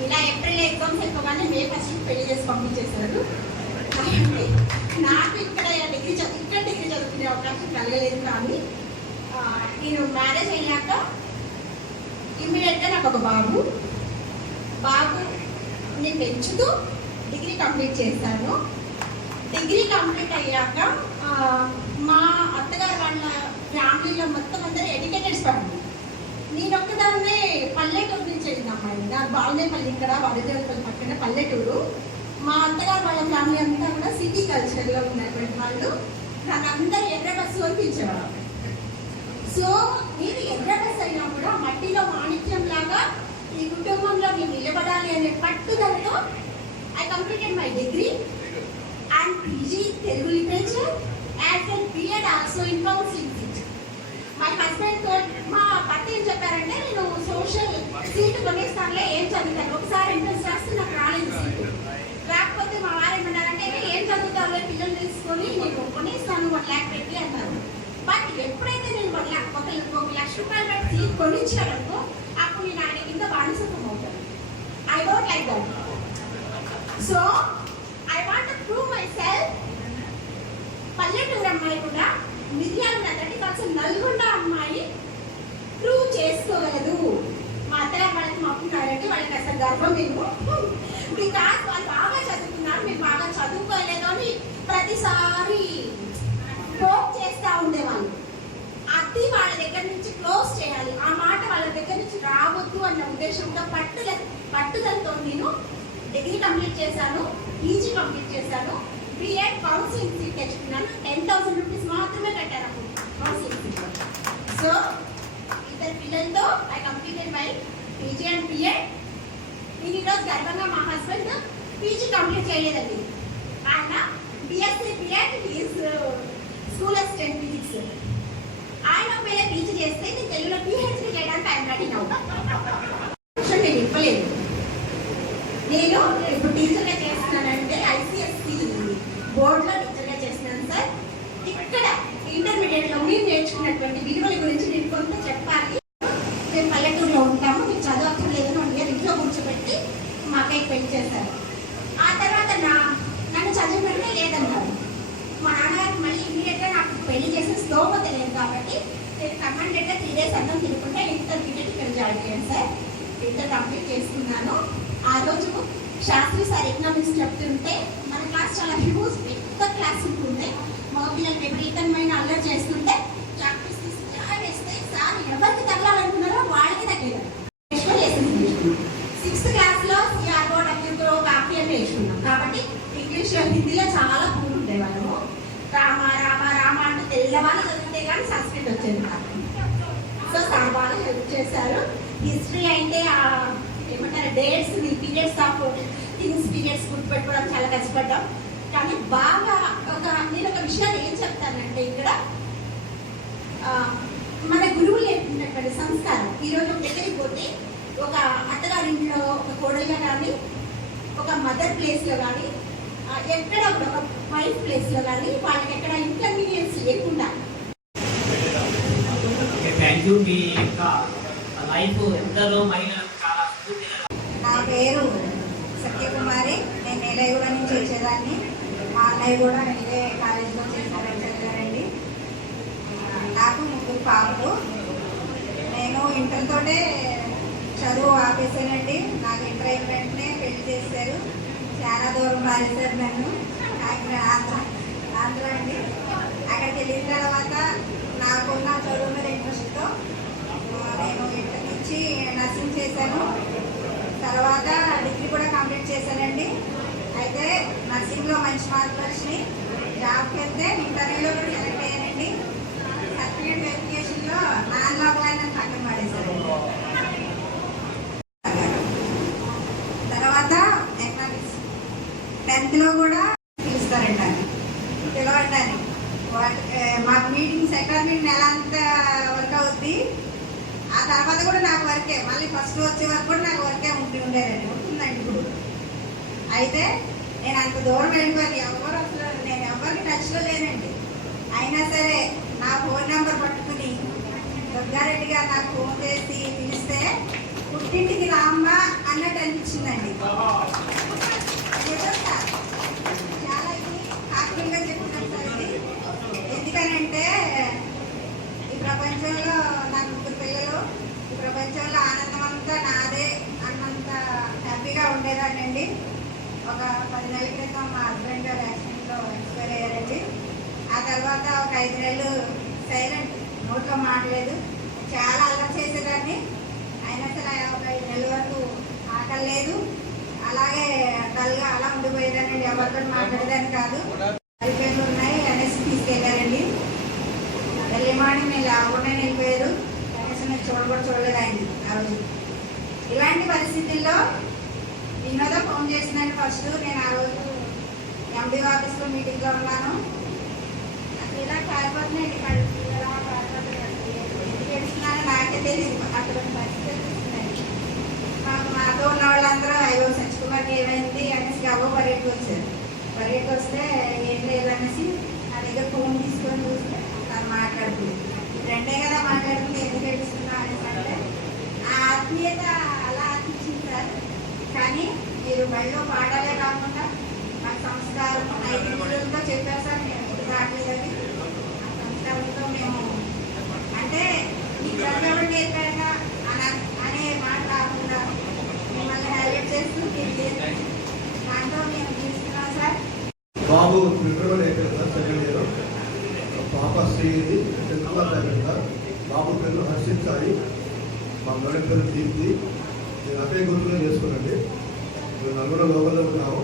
ఇలా ఏప్రిల్ ఎగ్జామ్స్ ఎక్కువగా పెళ్లి చేసి పంపించేశారు. నాకు ఇక్కడ డిగ్రీ చదువుకునే అవకాశం కలగలేదు. కానీ నేను మ్యారేజ్ అయ్యాక ఇమ్మీడియట్గా నాకు ఒక బాబుని పెంచుతూ డిగ్రీ కంప్లీట్ చేశాను. డిగ్రీ కంప్లీట్ అయ్యాక మా అత్తగారు వాళ్ళ ఫ్యామిలీలో మొత్తం అందరూ ఎడ్యుకేటెడ్ ఫ్యామిలీ. నేను ఒక్కదాన్నే పల్లెటూరు నుంచి వెళ్ళిన అమ్మాయి. నాకు బాలనేపల్లి ఇక్కడ వారిదేవపల్లి పక్కన పల్లెటూరు. మా అత్తగారు వాళ్ళ ఫ్యామిలీ అంతా కూడా సిటీ కల్చర్లో ఉన్నటువంటి వాళ్ళు. నాకు అందరూ ఎర్ర బస్సు అని పిలిచేవారు. సో నేను ఎర్ర బస్సు అయినా కూడా మట్టిలో మాణిక్యం లాగా ఈ కుటుంబంలో నేను నిలబడాలి అనే పట్టుదలతో I completed my degree and PG Telugu literature and then B.Ed also in counseling teacher. My husband told మా భర్త ఏం చెప్పారంటే నేను సోషల్ సీట్ కొనేస్తానులే ఏం చదువుతాను, ఒకసారి ఎంట్రన్స్ రాస్తే నాకు రాలేదు సీటు. రాకపోతే మా వారు ఏమన్నారంటే ఏం చదువుతావులే పిల్లలు తీసుకొని నేను కొనేస్తాను 1 lakh పెట్టి అన్నారు. బట్ ఎప్పుడైతే నేను 1 లక్ష రూపాయలు పెట్టి సీట్ కొనిచ్చాడనుకో అప్పుడు నేను ఆయన కింద బానిసత్వం అవుతాను. I don't like that. So I want to prove myself. పల్లెటూరు అమ్మాయి కూడా మిర్యాల నగరికి కాల్సిన నల్గొండ అమ్మాయి ప్రూవ్ చేసుకోగలదు. మా అత్తగారు వాళ్ళకి మాట్లాడారంటే వాళ్ళకి అసలు గర్వం మేము. బికాస్ వాళ్ళు బాగా చదువుకున్నారు, మేము బాగా చదువుకోలేదు అని ప్రతిసారి పోక్ చేస్తూ ఉండేవాళ్ళు. అది వాళ్ళ దగ్గర నుంచి క్లోజ్ చేయాలి, ఆ మాట వాళ్ళ దగ్గర నుంచి రావద్దు అన్న ఉద్దేశంతో పట్టుదలతో నేను డిగ్రీ కంప్లీట్ చేశాను, పీజీ కంప్లీట్ చేశాను, B.Ed కౌన్సిలింగ్ సీట్ తెచ్చుకున్నాను. 10,000 రూపీస్ మాత్రమే కట్టాను అప్పుడు కౌన్సిలింగ్ సీట్. సో ఇద్దరు పిల్లలతో I completed my PG and B.Ed. నేను ఈరోజు గర్వంగా మా హస్బెండ్ పీజీ కంప్లీట్ చేయలేదండి, ఆయన BSc B.Ed is school assistant physics. ఆయన ఒకవేళ పీజీ చేస్తే నేను తెలుగులో PhD చేయడానికి ఆయన రెడీ నేను ఇవ్వలేదు. నేను ఇప్పుడు టీచర్గా చేస్తున్నానంటే ICSE బోర్డులో టీచర్గా చేస్తున్నాను సార్. ఇక్కడ ఇంటర్మీడియట్లో మీరు నేర్చుకున్నటువంటి విలువల గురించి నేను కొంత చెప్పాలి. మేము పల్లెటూరులో ఉంటాము, మీకు చదువు అక్కర్లేదు అని ఇంట్లో కూర్చోబెట్టి మా అక్కయ్యకి పెళ్లి చేశారు. ఆ తర్వాత నన్ను చదువుకుంటే లేదన్నారు. మా నాన్నగారికి మళ్ళీ ఇమీడియట్గా నాకు పెళ్లి చేసిన స్తోమత లేదు కాబట్టి నేను కమాండెడ్గా 3 days అన్నం తినుకుంటే ఇంటర్మీడియట్ ఇక్కడ జాయిన్ అయ్యాను సార్. ఇంటర్ కంప్లీట్ చేసుకున్నాను. ఆ రోజు శాస్త్రి సార్ ఎకనామిక్స్ చెప్తుంటే మన క్లాస్ చాలా హ్యూజ్ పెద్ద క్లాస్ ఉంటుండే. మగ పిల్లలు విపరీతమైన అల్లరి చేస్తుంటే చాక్పీస్ తీసుకుని వేస్తే సార్ ఎవరికి తగలాలనుకున్నారో వాళ్ళకి తగ్గలేదు. 6th క్లాస్లో CRO W కాఫీ అని వేసుకున్నాం కాబట్టి ఇంగ్లీష్ హిందీలో చాలా పూర్ ఉండేవాళ్ళము. రామ రామ రామ అంటే తెల్లవాళ్ళు చదివితే కానీ సంస్కృతి వచ్చేది కాదు. సో సార్ బాగా హెల్ప్ చేశారు. హిస్టరీ అంటే ఏమంటారు dates periods of things periods గుర్తుపెట్టుకోవడం చాలా కష్టపడ్డాం. కానీ బాగా నేను ఒక విషయాన్ని ఏం చెప్తానంటే ఇక్కడ మన గురువులు నేర్పినటువంటి సంస్కారం ఈరోజు దగ్గరికి పోతే ఒక అత్తగారింట్లో ఒక కోడలుగా కానీ ఒక మదర్ ప్లేస్లో కానీ ఎక్కడ ఒక వైఫ్ ప్లేస్లో కానీ వాళ్ళకి ఎక్కడ ఇన్కన్వీనియన్స్ లేకుండా. Thank you. మీ యొక్క లైఫ్ ఎంతలో మహిళలకు చాలా స్ఫూర్తిగా. నా పేరు సత్యకుమారి, నేను నేలగూడ నుంచి వచ్చేదాన్ని. మా అన్నయ్య కూడా ఇదే కాలేజీలో చదివారండి. నాకు 3 పాపలు. నేను ఇంటర్తోనే చదువు ఆపేసానండి. నాకు ఇంటర్ అయిన వెంటనే పెళ్లి చేశారు. చాలా దూరం మారేశారు నన్ను, ఆంధ్ర అండి. అక్కడికి వెళ్ళిన తర్వాత నాకున్న చదువు మీద ఇంట్రెస్ట్తో నేను ఇంటర్ నుంచి నర్సింగ్ చేశాను. తర్వాత డిగ్రీ కూడా కంప్లీట్ చేశానండి. అయితే నర్సింగ్లో మంచి మార్కులు వచ్చినాయి. జాబ్కి వెళ్తే ఇంటర్వ్యూలో కూడా సెలెక్ట్ అయ్యానండి. సర్టిఫికేట్ వెరిఫికేషన్లో నాన్ లోకల్ అని పక్కన పడేశానండి. తర్వాత ఎకనామిక్స్ 10th కూడా పిలుస్తారండి పిలవడానికి. మాకు మీటింగ్స్ ఎకనామిక్ మీటింగ్ ఎలా అంత వర్క్ అవుద్ది. ఆ తర్వాత కూడా నాకు వర్కే, మళ్ళీ ఫస్ట్ వచ్చే వరకు కూడా నాకు వర్కే ఉంటుందండి ఇప్పుడు. అయితే నేను అంత దూరం వెళ్ళిపోయి ఎవరు అసలు నేను ఎవరికి టచ్లో లేనండి. అయినా సరే నా ఫోన్ నెంబర్ పట్టుకుని దుర్గారెడ్డి గారు నాకు ఫోన్ చేసి పిలిస్తే పుట్టింటికి రామ్మా అన్నట్టు అనిపించిందండి. ఆడదానండి. ఒక 10 నెలల క్రితం మా హస్బెండ్ గారు యాక్సిడెంట్లో ఎక్స్పైర్ అయ్యారండి. ఆ తర్వాత ఒక 5 నెలలు సైలెంట్, నోట్లో మాటలేదు, చాలా అలర్ట్ చేసేదాన్ని. అయినా సరే ఒక 5 నెలల వరకు ఆకలేదు, అలాగే డల్గా అలా ఉండిపోయేదానండి. ఎవరితో మాట్లాడేదాన్ని కాదు. అయిపోయిన ఉన్నాయి అనేసి తీసుకెళ్ళారండి. ఎర్లీ మార్నింగ్ నేను లేకుండా వెళ్ళిపోయారు. కనీసం నేను చూడలేదు ఆయన ఆ రోజు. ఇలాంటి పరిస్థితుల్లో వినోద ఫోన్ చేసిందండి ఫస్ట్. నేను ఆ రోజు ఎండి ఆఫీస్లో మీటింగ్లో ఉన్నాను. అసలు ఇలా కారిపోతున్నాయండి కళ్ళు, ఇలా కారిపోతున్నాయి. ఎందుకు ఏడుస్తున్నానో నాకే తెలియదు. అటువంటి పరిస్థితులు చూస్తున్నాయి. మాతో ఉన్న వాళ్ళందరూ అయ్యో సత్యకుమార్కి ఏమైంది అనేసి గవ్వ పరిగెట్టుకు వచ్చారు. పరిగెట్టుకు వస్తే ఏం లేదనేసి నా దగ్గర ఫోన్ తీసుకొని చూస్తే తను మాట్లాడుతుంది. ఫ్రెండే కదా మాట్లాడుతుంది, ఎందుకు ఏడుస్తున్నావు అనేసి అంటే ఆ ఆత్మీయత అలా అనిపించింది సార్. కానీ మీరు బడిలో పాడాలే కాకుండా మాకు సంస్కారం నైతికతలతో చెప్పారు సార్. మేము ఎప్పుడు రావట్లేదని ఆ సంస్కారంతో మేము అంటే మీకు ఎవరు నేర్పారుగా అనే మాట రాకుండా మిమ్మల్ని హైలైట్ చేస్తూ దాంతో మేము చూస్తున్నాం సార్. బాబు ఫిబ్రవరి అయిపోయింది సార్, సెకండ్ ఇయర్. పాప శ్రీది 10th క్లాస్ అయిపోయింది సార్. బాబు పేరు హర్షిత్ సాయి, మా మేడం పేరు దీప్తి. నేను అక్కడే గుర్తుగా చేసుకున్నాండి. మేము నల్గొండ లోకల్లో ఉన్నాము,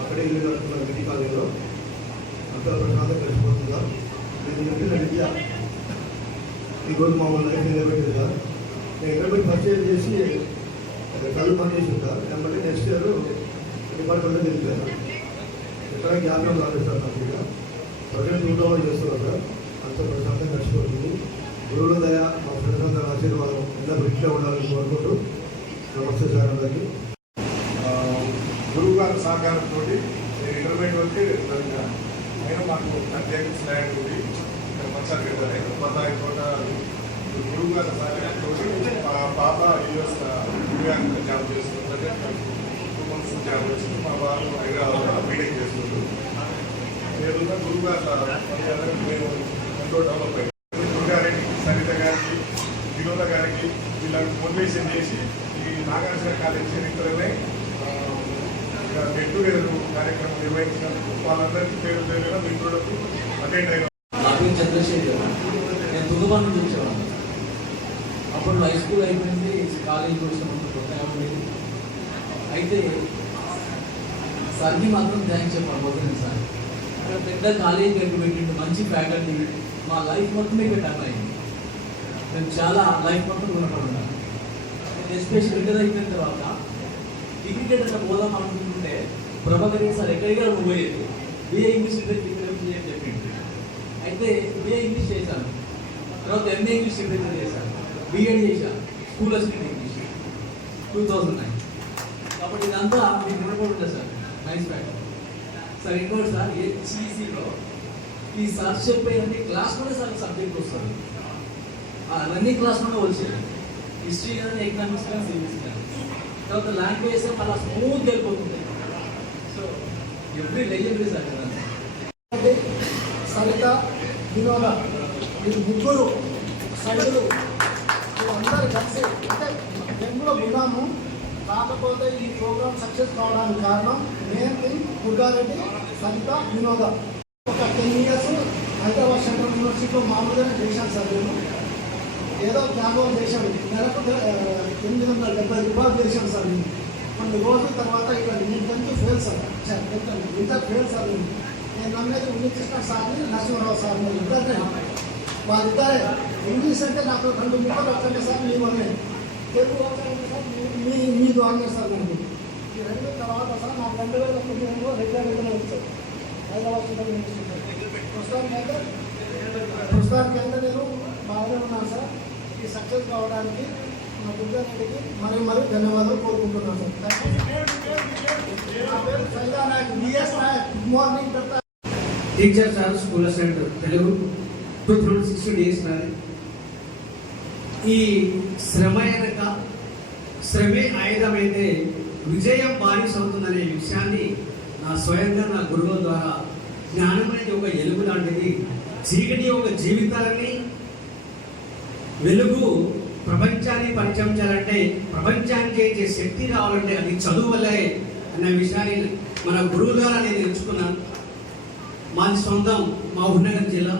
అక్కడే ఇల్లు కట్టుకున్నాం మిడి కాలేజీలో. అంతా ప్రశాంతంగా కలిసిపోతుందా. నేను చెప్పిన విద్య ఈరోజు మామూలు లైఫ్ నిలబెట్టింది సార్. నేను ఇంటర్మీడియట్ పర్చేజ్ చేసి చదువు పని చేసింది సార్. దాన్ని నెక్స్ట్ ఇయర్ డిపార్ట్మెంట్లో వెళ్ళిపోయాను. ఎక్కడ జ్ఞాపకం రాలేదు సార్ నాకు. ఇక ప్రజెంట్ 2 చేస్తున్నాను సార్. అంత ప్రశాంతంగా కలిసిపోతుంది. గురువుల దయ, మా ఫ్రెండ్స్ అందరూ ఆశీర్వాదం ఇలా ఇట్లా ఉండాలని కోరుకుంటూ నమస్తే సార్ అందరికీ. గురువు గారి సహకారంతో నేను ఇంటర్మీడియట్ వరకు చదివిన. అయినా మాకు 30 acres ల్యాండ్ ఉంది మంచాలు పెట్టాలి బతాయి తోట. గురువు గారి సహకారంతో మా పాప యూఎస్ న్యూయార్క్ జాబ్ చేస్తుంది. 2 months జాబ్ చేస్తుంది. మా బాబు హైదరాబాద్లో బీటెక్ చేస్తుంది. నేను గురువు గారు మేము ఎంతో డెవలప్ అయ్యాం. గారికి, సరిత గారికి, వినోద గారికి వీళ్ళకి మోటివేషన్ చేసి ఈ నాగార్జున కాలేజ్ చరిత్రనే గెట్ టుగెదర్ కార్యక్రమం నిర్వహించినందుకు వాళ్ళందరికీ పేరు పేరుగా మిత్రులకు అటెండ్ అయిన. నా పేరు చంద్రశేఖర్. నేను తుగుబాన్ నుంచి వచ్చేవాడిని. అప్పుడు హై స్కూల్ అయిపోయింది, కాలేజీకి వచ్చినప్పుడు కొత్తగా ఉండేది. అయితే సార్కి మాత్రం థ్యాంక్స్ చెప్పాను పోతుంది సార్. అక్కడ పెద్ద కాలేజీ పెట్టిండు, మంచి ఫ్యాకల్టీ. మా లైఫ్ మొత్తం ఇక్కడ టర్న్ అయింది. నేను చాలా లైఫ్ మొత్తం రుణపడున్నాను. నేను ఎస్పెషల్ రిటైర్ అయిపోయిన తర్వాత డిగ్రీ అట్లా పోదాం అనుకుంటుంటే ప్రభాకర్ సార్ ఎక్కడికి నువ్వు పోయేది బిఏ ఇంగ్లీష్ లిటరేచర్ అని చెప్పింది. అయితే బిఏ ఇంగ్లీష్ చేశాను, తర్వాత ఎంఏ ఇంగ్లీష్ లిటరేచర్ చేశాను, బిఎడ్ చేశాను, స్కూల్ అసిస్టెంట్ ఇంగ్లీష్ 2009. కాబట్టి ఇదంతా మీకు రుణపడి ఉంటుంది సార్. Nice fact sir. ఇంకోటి సార్, హెచ్ఈసీలో ఈ సార్ చెప్పేయండి క్లాస్లోనే సార్ సబ్జెక్ట్ వస్తుంది. రన్నింగ్ క్లాస్లోనే వచ్చేది. హిస్టరీ కానీ, ఎకనామిక్స్ కానీ, సివిక్స్ కానీ. తర్వాత లాంగ్వేజ్ అలా స్మూత్గా వెళ్ళిపోతుంది. సో ఎవ్రీ లెజెండరీ సార్ కదా. సరిత, వినోద, మీరు ముగ్గురు సైదులు అందరూ కలిసి అంటే బెంగులో ఉన్నాము. కాకపోతే ఈ ప్రోగ్రామ్ సక్సెస్ కావడానికి కారణం మెయిన్ థింగ్ దుర్గారెడ్డి, సరిత, వినోద. ఒక 10 years హైదరాబాద్ సెంట్రల్ యూనివర్సిటీలో మామూలుగానే చేశాను సార్. నేను ఏదో త్యాగం చేశాను. నెలకు 870 రూపాయలు చేశాను సార్. నేను కొన్ని రోజుల తర్వాత ఇక్కడ ఇంత ఫెయిల్ సార్, ఇంత ఫెయిల్ సార్. నేను నమ్మేది ఉన్నికృష్ణ సార్ని, నరసింహరావు సార్ని, ఇద్దరినే. వాళ్ళిద్దరే ఇంగ్లీష్ అంటే నాకు 2 ముక్కలు వచ్చండి సార్. మీరు అనే తెలుగు వచ్చండి సార్, మీరు అన్నారు సార్. నేను ఈ 2 తర్వాత సార్ నాకు 2009లో రెగ్యులర్గా వచ్చారు హైదరాబాద్ సెంట్రల్ యూనివర్సిటీ. ప్రస్తుతానికైతే నేను బాగానే ఉన్నాను సార్. ఈ సక్సెస్ కావడానికి మా దుర్గారెడ్డికి మరీ ధన్యవాదాలు కోరుకుంటున్నాను సార్. నా పేరు Saida Naik, BS Naik. Good morning teacher sir, school assistant Telugu 2060 days నాది. ఈ శ్రమ వెనక శ్రమే ఆయుధమైతే విజయం బానిస అవుతుందనే విషయాన్ని నా స్వయంగా నా గురువుల ద్వారా జ్ఞానం అనేది ఒక ఎలుగు లాంటిది. చీకటి ఒక జీవితాలని వెలుగు ప్రపంచాన్ని పరిచయం చేయాలంటే, ప్రపంచానికి శక్తి రావాలంటే అది చదువు వల్లే అనే విషయాన్ని మన గురువు ద్వారా నేను నేర్చుకున్నాను. మాది సొంతం మహబూబ్నగర్ జిల్లా.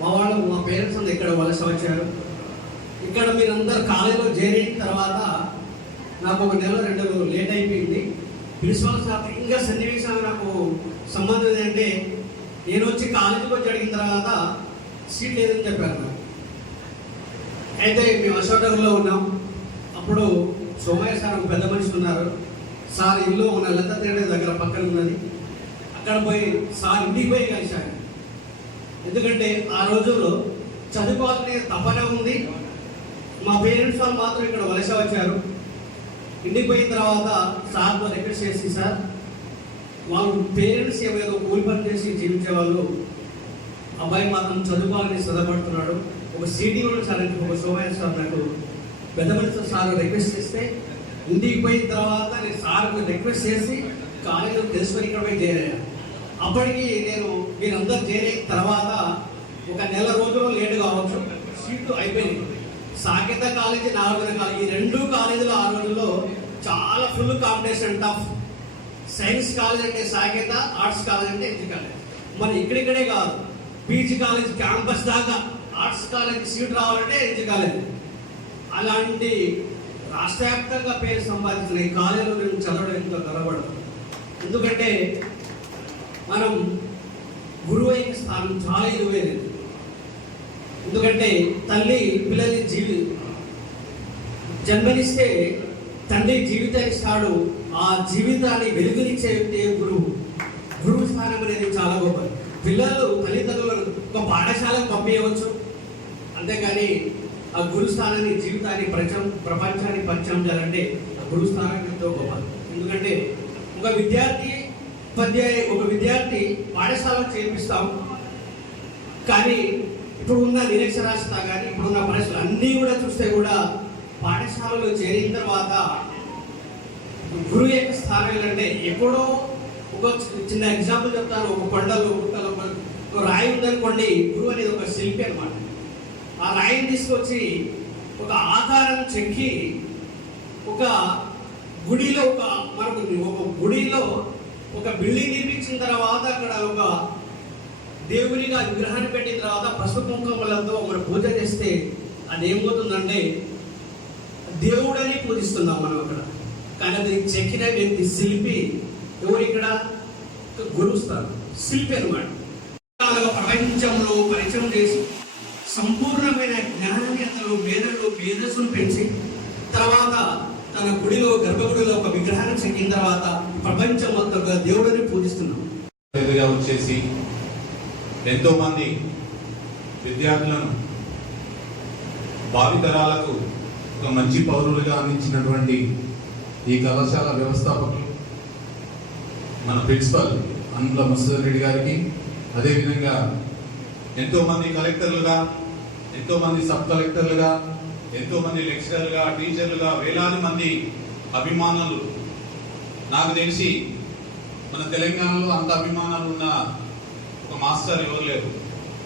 మా పేరెంట్స్ అంతా ఇక్కడ వలస వచ్చారు. ఇక్కడ మీరందరూ కాలేజీలో చేరిన తర్వాత నాకు 1 నెల 2 నెలలు లేట్ అయిపోయింది. ప్రిన్సిపల్ సార్ ఇంకా సన్నివేశాలు నాకు సంబంధం ఏంటంటే, నేను వచ్చి కాలేజీకి వచ్చి అడిగిన తర్వాత సీట్ లేదని చెప్పారు నాకు. అయితే మేము అశోకనగర్లో ఉన్నాం. అప్పుడు సోమయ్య సార్ ఒక పెద్ద మనిషి ఉన్నారు. సార్ ఇల్లు మన లత థియేటర్ దగ్గర పక్కన ఉన్నది. అక్కడ పోయి సార్ ఇంటికి పోయి కలిశాను. ఎందుకంటే ఆ రోజుల్లో చదువుకోవాలనే తపన ఉంది. మా పేరెంట్స్ వాళ్ళు మాత్రం ఇక్కడ వలస వచ్చారు. ఇంటికి పోయిన తర్వాత సార్తో రిక్వెస్ట్ చేసి, సార్ వాళ్ళు పేరెంట్స్ ఏదో కూలి పని చేసి జీవించే వాళ్ళు, అబ్బాయి మాత్రం చదువుకోవాలని శ్రద్ధపడుతున్నాడు, ఒక సీటీ కూడా సార్ ఒక సోమయ్య సార్ నాకు పెద్ద మనిషి సార్ రిక్వెస్ట్ చేస్తే, ఇంటికి పోయిన తర్వాత నేను సార్ రిక్వెస్ట్ చేసి కాలేజీలో తెలుసుకొని ఇక్కడ పోయి చేరాను. అప్పటికి నేను మీరందరూ చేరిన తర్వాత 1 నెల రోజులు లేటు కావచ్చు, సీట్లు అయిపోయింది. సాకేత కాలేజీ, నాగార్జున కాలేజీ, ఈ 2 కాలేజీలు ఆ రోజుల్లో చాలా full competition, tough. Science college అంటే సాకేత, ఆర్ట్స్ కాలేజ్ అంటే ఎన్జీ కాలేజ్. మరి ఇక్కడిక్కడే కాదు, పీజీ కాలేజ్ క్యాంపస్ దాకా ఆర్ట్స్ కాలేజ్ సీట్ రావాలంటే ఎన్జీ కాలేజ్. అలాంటి రాష్ట్ర వ్యాప్తంగా పేరు సంపాదించిన ఈ కాలేజీలో నేను చదవడం ఎంతో గర్వపడదు. ఎందుకంటే మనం గురువు అయిన స్థానం చాలా ఇరువైనది. ఎందుకంటే తల్లి పిల్లల్ని జన్మనిస్తే తండ్రి జీవితాన్ని ఇస్తాడు. ఆ జీవితాన్ని వెలుగునిచ్చే వ్యక్తి గురువు. గురువు స్థానం అనేది చాలా గొప్పది. పిల్లలు తల్లిదండ్రులను ఒక పాఠశాలకు పంపించవచ్చు, అంతేకాని ఆ గురు స్థానాన్ని, జీవితాన్ని ప్రపంచానికి పరిచయం చేయాలంటే ఆ గురు స్థానం ఎంతో గొప్పది. ఎందుకంటే ఒక విద్యార్థి పాఠశాలకు చేర్పిస్తాం, కానీ ఇప్పుడున్న నిరక్షరాస్యత కానీ ఇప్పుడున్న పరిస్థితులు అన్నీ కూడా చూస్తే కూడా పాఠశాలలో చేరిన తర్వాత గురువు యొక్క స్థానం ఏంటంటే, ఎక్కడో ఒక చిన్న ఎగ్జాంపుల్ చెప్తాను. ఒక కొండలు గుట్టలు ఒక రాయి ఉందనుకోండి, గురువు అనేది ఒక శిల్పి అనమాట. ఆ రాయిని తీసుకొచ్చి ఒక ఆకారం చెక్కి ఒక గుడిలో ఒక గుడిలో ఒక బిల్డింగ్ నిర్మించిన తర్వాత అక్కడ ఒక దేవునిగా విగ్రహాన్ని పెట్టిన తర్వాత పసుపు కుంకుమలతో మనం పూజ చేస్తే అది ఏమవుతుందంటే దేవుడని పూజిస్తున్నాం మనం అక్కడ. కానీ అది చెక్కిన వ్యక్తి శిల్పి ఎవరు? ఇక్కడ గురువుస్తారు, శిల్పి అనమాట. ప్రపంచంలో పరిచయం చేసి సంపూర్ణమైన జ్ఞానాన్ని అతను మేధస్సును పెంచి తర్వాత తన గుడిలో గర్భగుడిలో ఒక విగ్రహాన్ని చెక్కిన తర్వాత ప్రపంచం మొత్తంగా దేవుడిని పూజిస్తున్నాం. వచ్చేసి ఎంతో మంది విద్యార్థులను భావితరాలకు ఒక మంచి పౌరులుగా అందించినటువంటి ఈ కళాశాల వ్యవస్థాపకులు మన ప్రిన్సిపల్ అండ్ల ముస్తఫర్ రెడ్డి గారికి, అదేవిధంగా ఎంతో మంది కలెక్టర్లుగా, ఎంతో మంది సబ్ కలెక్టర్లుగా, ఎంతో మంది లెక్చరర్లుగా, టీచర్లుగా, వేలాది మంది అభిమానులు. నాకు తెలిసి మన తెలంగాణలో అంత అభిమానాలు ఉన్న ఒక మాస్టర్ ఎవరు లేరు.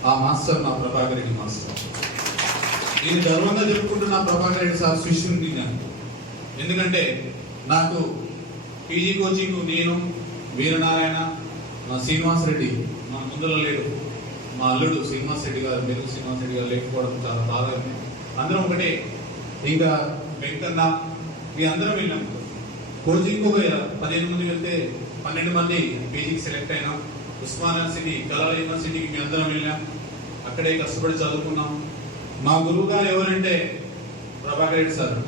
ఆ మాస్టర్ నా ప్రభాకర్ రెడ్డి మాస్టర్. నేను గర్వంగా చెప్పుకుంటున్న ప్రభాకర్ రెడ్డి సార్ శిష్యుని. ఎందుకంటే నాకు పీజీ కోచింగ్ నేను, వీరనారాయణ, మా శ్రీనివాస్ రెడ్డి మా ముందులో లేడు, మా అల్లుడు శ్రీనివాస్ రెడ్డి గారు, మెరుగు శ్రీనివాస్ రెడ్డి గారు లేకపోవడం చాలా బాగా ఉంది. అందరం ఒకటే. ఇంకా వెంకన్న, మీ అందరం వెళ్ళాం కోచింగ్. ఒక 15 మంది వెళ్తే 12 మంది పీజీకి సెలెక్ట్ అయినాం. ఉస్మాన్ యూనివర్సిటీ, కళల యూనివర్సిటీకి మీ అందరం వెళ్ళాం. అక్కడే కష్టపడి చదువుకున్నాం. మా గురువు గారు ఎవరంటే ప్రభాకర్ రెడ్డి సార్.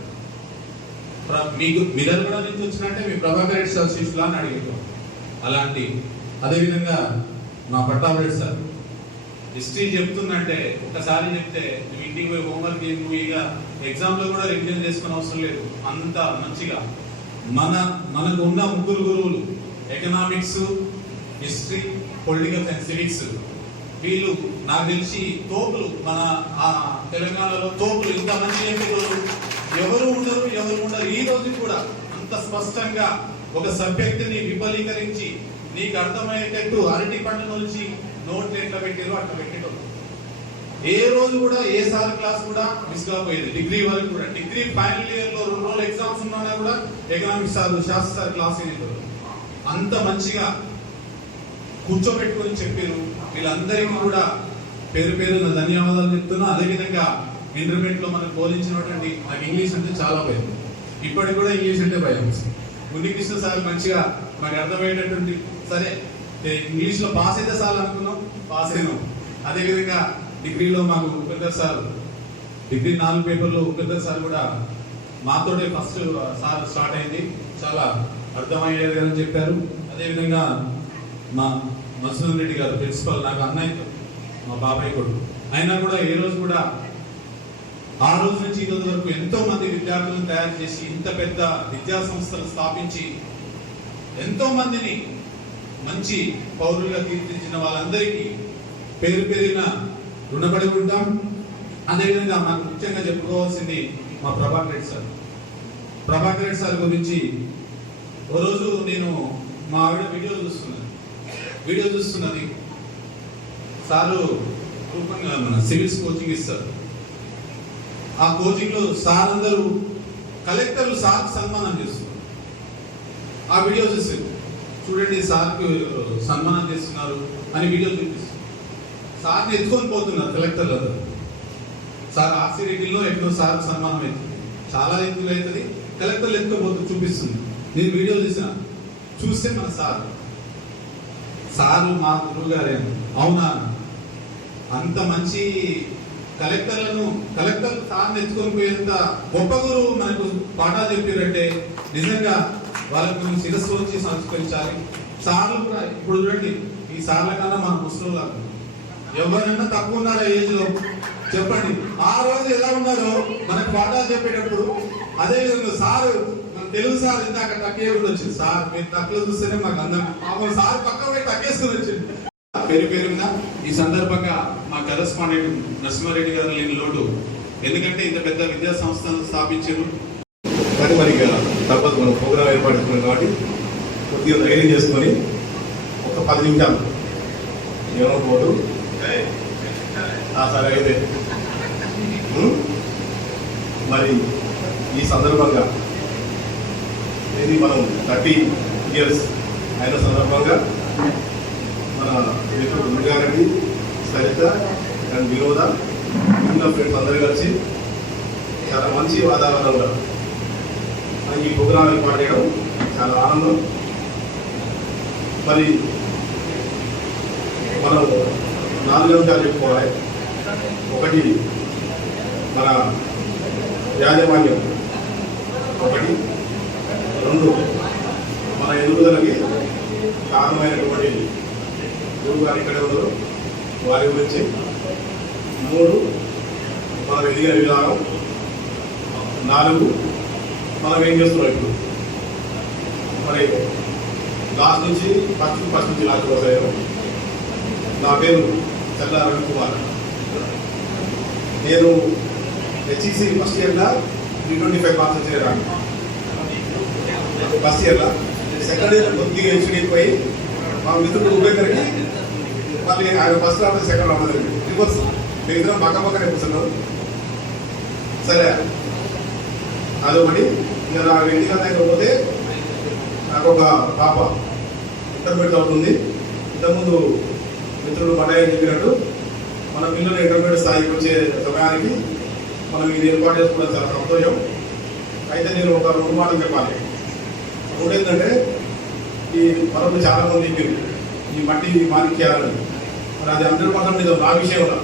మీకు మిదర్గడ నుంచి వచ్చినట్టే మీ ప్రభాకర్ రెడ్డి సార్ శిష్యులా అని అడిగారు. అలాంటి అదేవిధంగా మా పట్టాభిరెడ్డి సార్ హిస్టరీ చెప్తుందంటే ఒకసారి చెప్తే నువ్వు ఇంటికి పోయి హోంవర్క్ నువ్వు ఇక ఎగ్జామ్లో కూడా రివిజన్ చేసుకునే అవసరం లేదు. అంత మంచిగా మనకు ఉన్న 3 గురువులు economics, history, political science, civics, వీళ్ళు నాకు తెలిసి తోపులు. మన తెలంగాణలో తోపులు. ఇంత మంచి ఎంపికలు ఎవరు ఉండరు. ఈ రోజు కూడా అంత స్పష్టంగా ఒక సబ్జెక్టుని విఫలీకరించి నీకు అర్థమయ్యేటట్టు అరటి పండు నుంచి నోట్లు ఎట్లా పెట్టారో అట్లా పెట్టేటోళ్ళు. ఏ రోజు కూడా ఏ సార్ క్లాస్ కూడా మిస్ కాకపోయేది. డిగ్రీ వరకు కూడా, డిగ్రీ ఫైనల్ ఇయర్ లో 2 రోజులు ఎగ్జామ్స్ ఉన్నా కూడా ఎకనామిక్స్ సార్, శాస్త్ర సార్ క్లాస్ అంత మంచిగా కూర్చోబెట్టుకొని చెప్పారు. వీళ్ళందరికీ కూడా పేరు పేరున ధన్యవాదాలు చెప్తున్నా. అదేవిధంగా ఇంటర్మీడియట్ లో మనకు బోధించినటువంటి నాకు ఇంగ్లీష్ అంటే చాలా భయం, ఇప్పటికి కూడా ఇంగ్లీష్ అంటే భయం. ఉన్నికృష్ణ సార్ మంచిగా మాకు అర్థమయ్యేటటువంటి, సరే ఇంగ్లీష్ లో పాస్ అయితే సార్ అనుకున్నాం, పాస్ అయినాం. అదేవిధంగా డిగ్రీలో మాకు ఉపేందర్ సార్, డిగ్రీ 4 పేపర్లో ఉపేందర్ సార్ కూడా మాతోటే ఫస్ట్ సార్ స్టార్ట్ అయింది, చాలా అర్థమయ్యేది అని చెప్పారు. అదేవిధంగా మా మసూద్ రెడ్డి గారు ప్రిన్సిపల్, నాకు అన్నయ్య, మా బాబాయ్ కొడుకు, అయినా కూడా ఏ రోజు కూడా ఆ రోజు నుంచి ఈ రోజు వరకు ఎంతో మంది విద్యార్థులను తయారు చేసి ఇంత పెద్ద విద్యా సంస్థలు స్థాపించి ఎంతో మందిని మంచి పౌరులుగా తీర్చిదిద్దిన వాళ్ళందరికీ పేరు పేరున రుణపడి ఉంటాం. అదేవిధంగా మనకు ముఖ్యంగా చెప్పుకోవాల్సింది మా ప్రభాకర్ రెడ్డి సార్. ప్రభాకర్ రెడ్డి సార్ గురించి ఓ రోజు నేను మా ఆవిడ వీడియో చూస్తున్నది. సారు మన సివిల్స్ కోచింగ్ ఇస్తారు. ఆ కోచింగ్ లో సార్ అందరూ కలెక్టర్లు సార్ సన్మానం చేస్తున్నారు. ఆ వీడియో చూసారు, చూడండి సార్కి సన్మానం చేస్తున్నారు అని వీడియో చూపిస్తారు. సార్ని ఎత్తుకొని పోతున్నారు కలెక్టర్లు అందరూ. సార్ ఆర్సిరెడ్డిలో ఎక్కడో సార్ సన్మానం అవుతుంది, చాలా ఎత్తులు అవుతుంది, కలెక్టర్లు ఎత్తుకోబోతూ చూపిస్తుంది. నేను వీడియో చూస్తే మన సారు మా గురువు గారే. అవునా, అంత మంచి కలెక్టర్ సార్ని ఎత్తుకొని పోయేంత గొప్ప గురువు మనకు పాఠాలు చెప్పారంటే నిజంగా వాళ్ళకు మనం శిరస్సు వచ్చి సంస్కరించాలి. సార్లు కూడా ఇప్పుడు చూడండి, ఈ సార్ల కన్నా మన ముస్లింలు ఎవరైనా తక్కువ ఉన్నారా ఏజ్ లో చెప్పండి. ఆ రోజు ఎలా ఉన్నారో మనకు పాఠాలు చెప్పేటప్పుడు, అదే విధంగా సారు, మన తెలుగు సార్ ఇందాక తక్కువ కూడా వచ్చింది. సార్ మీరు తక్కువ చూస్తేనే మాకు అందరం, సార్ పక్క పోయి తక్కేసుకొని వచ్చింది. పేరు పేరుగా ఈ సందర్భంగా మా కరెస్పాండెంట్ నరసింహారెడ్డి గారు లేని లోటు, ఎందుకంటే ఇంత పెద్ద విద్యా సంస్థలను స్థాపించారు. కానీ మరి తప్పదు, మనం ప్రోగ్రామ్ ఏర్పడుతున్నాం కాబట్టి కొద్దిగా ధైర్యం చేసుకొని ఒక 10 నిమిషాలు ఏమో పోదు సరే అయితే. మరి ఈ సందర్భంగా ఇది మనం 30 years అయిన సందర్భంగా మన మిత్రుడు దుర్గారెడ్డి, సరిత అండ్ వినోద, మిగిలిన ఫ్రెండ్స్ అందరూ కలిసి చాలా మంచి వాతావరణంలో ఈ ప్రోగ్రాం ఏర్పాటు చేయడం చాలా ఆనందం. మరి మనం 4 అంశాలు చెప్పుకోవాలి. ఒకటి మన యాజమాన్యం, 1, 2 మన ఎదుగుదలకి కారణమైనటువంటి గురువు గారు ఇక్కడే ఉన్నారు, వారి గురించి, 3 మనం ఎదిగిన విధానం, 4 మనం ఏం చేస్తున్నాం ఇప్పుడు. మరి లాస్ట్ నుంచి ఫస్ట్ నుంచి లాస్ట్ వస్తాయో. నా పేరు చల్లా రవికుమార్. నేను హెచ్ఈసి ఫస్ట్ ఇయర్లో 325 మార్క్స్ చేయరాను. ఫస్ట్ ఇయర్లో, సెకండ్ ఇయర్ కొద్దిగా హెచ్డిపోయి మా మిత్రుడు ఉపేందర్కి మళ్ళీ ఆయన ఫస్ట్ రావడం సెకండ్ రావడం జరిగింది. రివర్స్ మిగతా పక్కనే కూర్చున్నాం. సరే అదొకటి. ఇంకా నా వ్యక్తిగత అయిపోతే నాకు ఒక పాప ఇంటర్మీడియట్ అవుతుంది. ఇంతకుముందు మిత్రులు మటాయి చెప్పినట్టు మన పిల్లలు ఇంటర్మీడియట్ స్థాయికి వచ్చే సమయానికి మనం ఇది ఏర్పాటు చేసుకోవడం చాలా సంతోషం. అయితే నేను ఒక 2 మాటలు చెప్పాలి. ఒకటి ఏంటంటే, ఈ మనకు చాలా మంది చెప్పారు ఈ మట్టి మాణిక్యాలని, మరి అది 100% నిజం. నా విషయంలో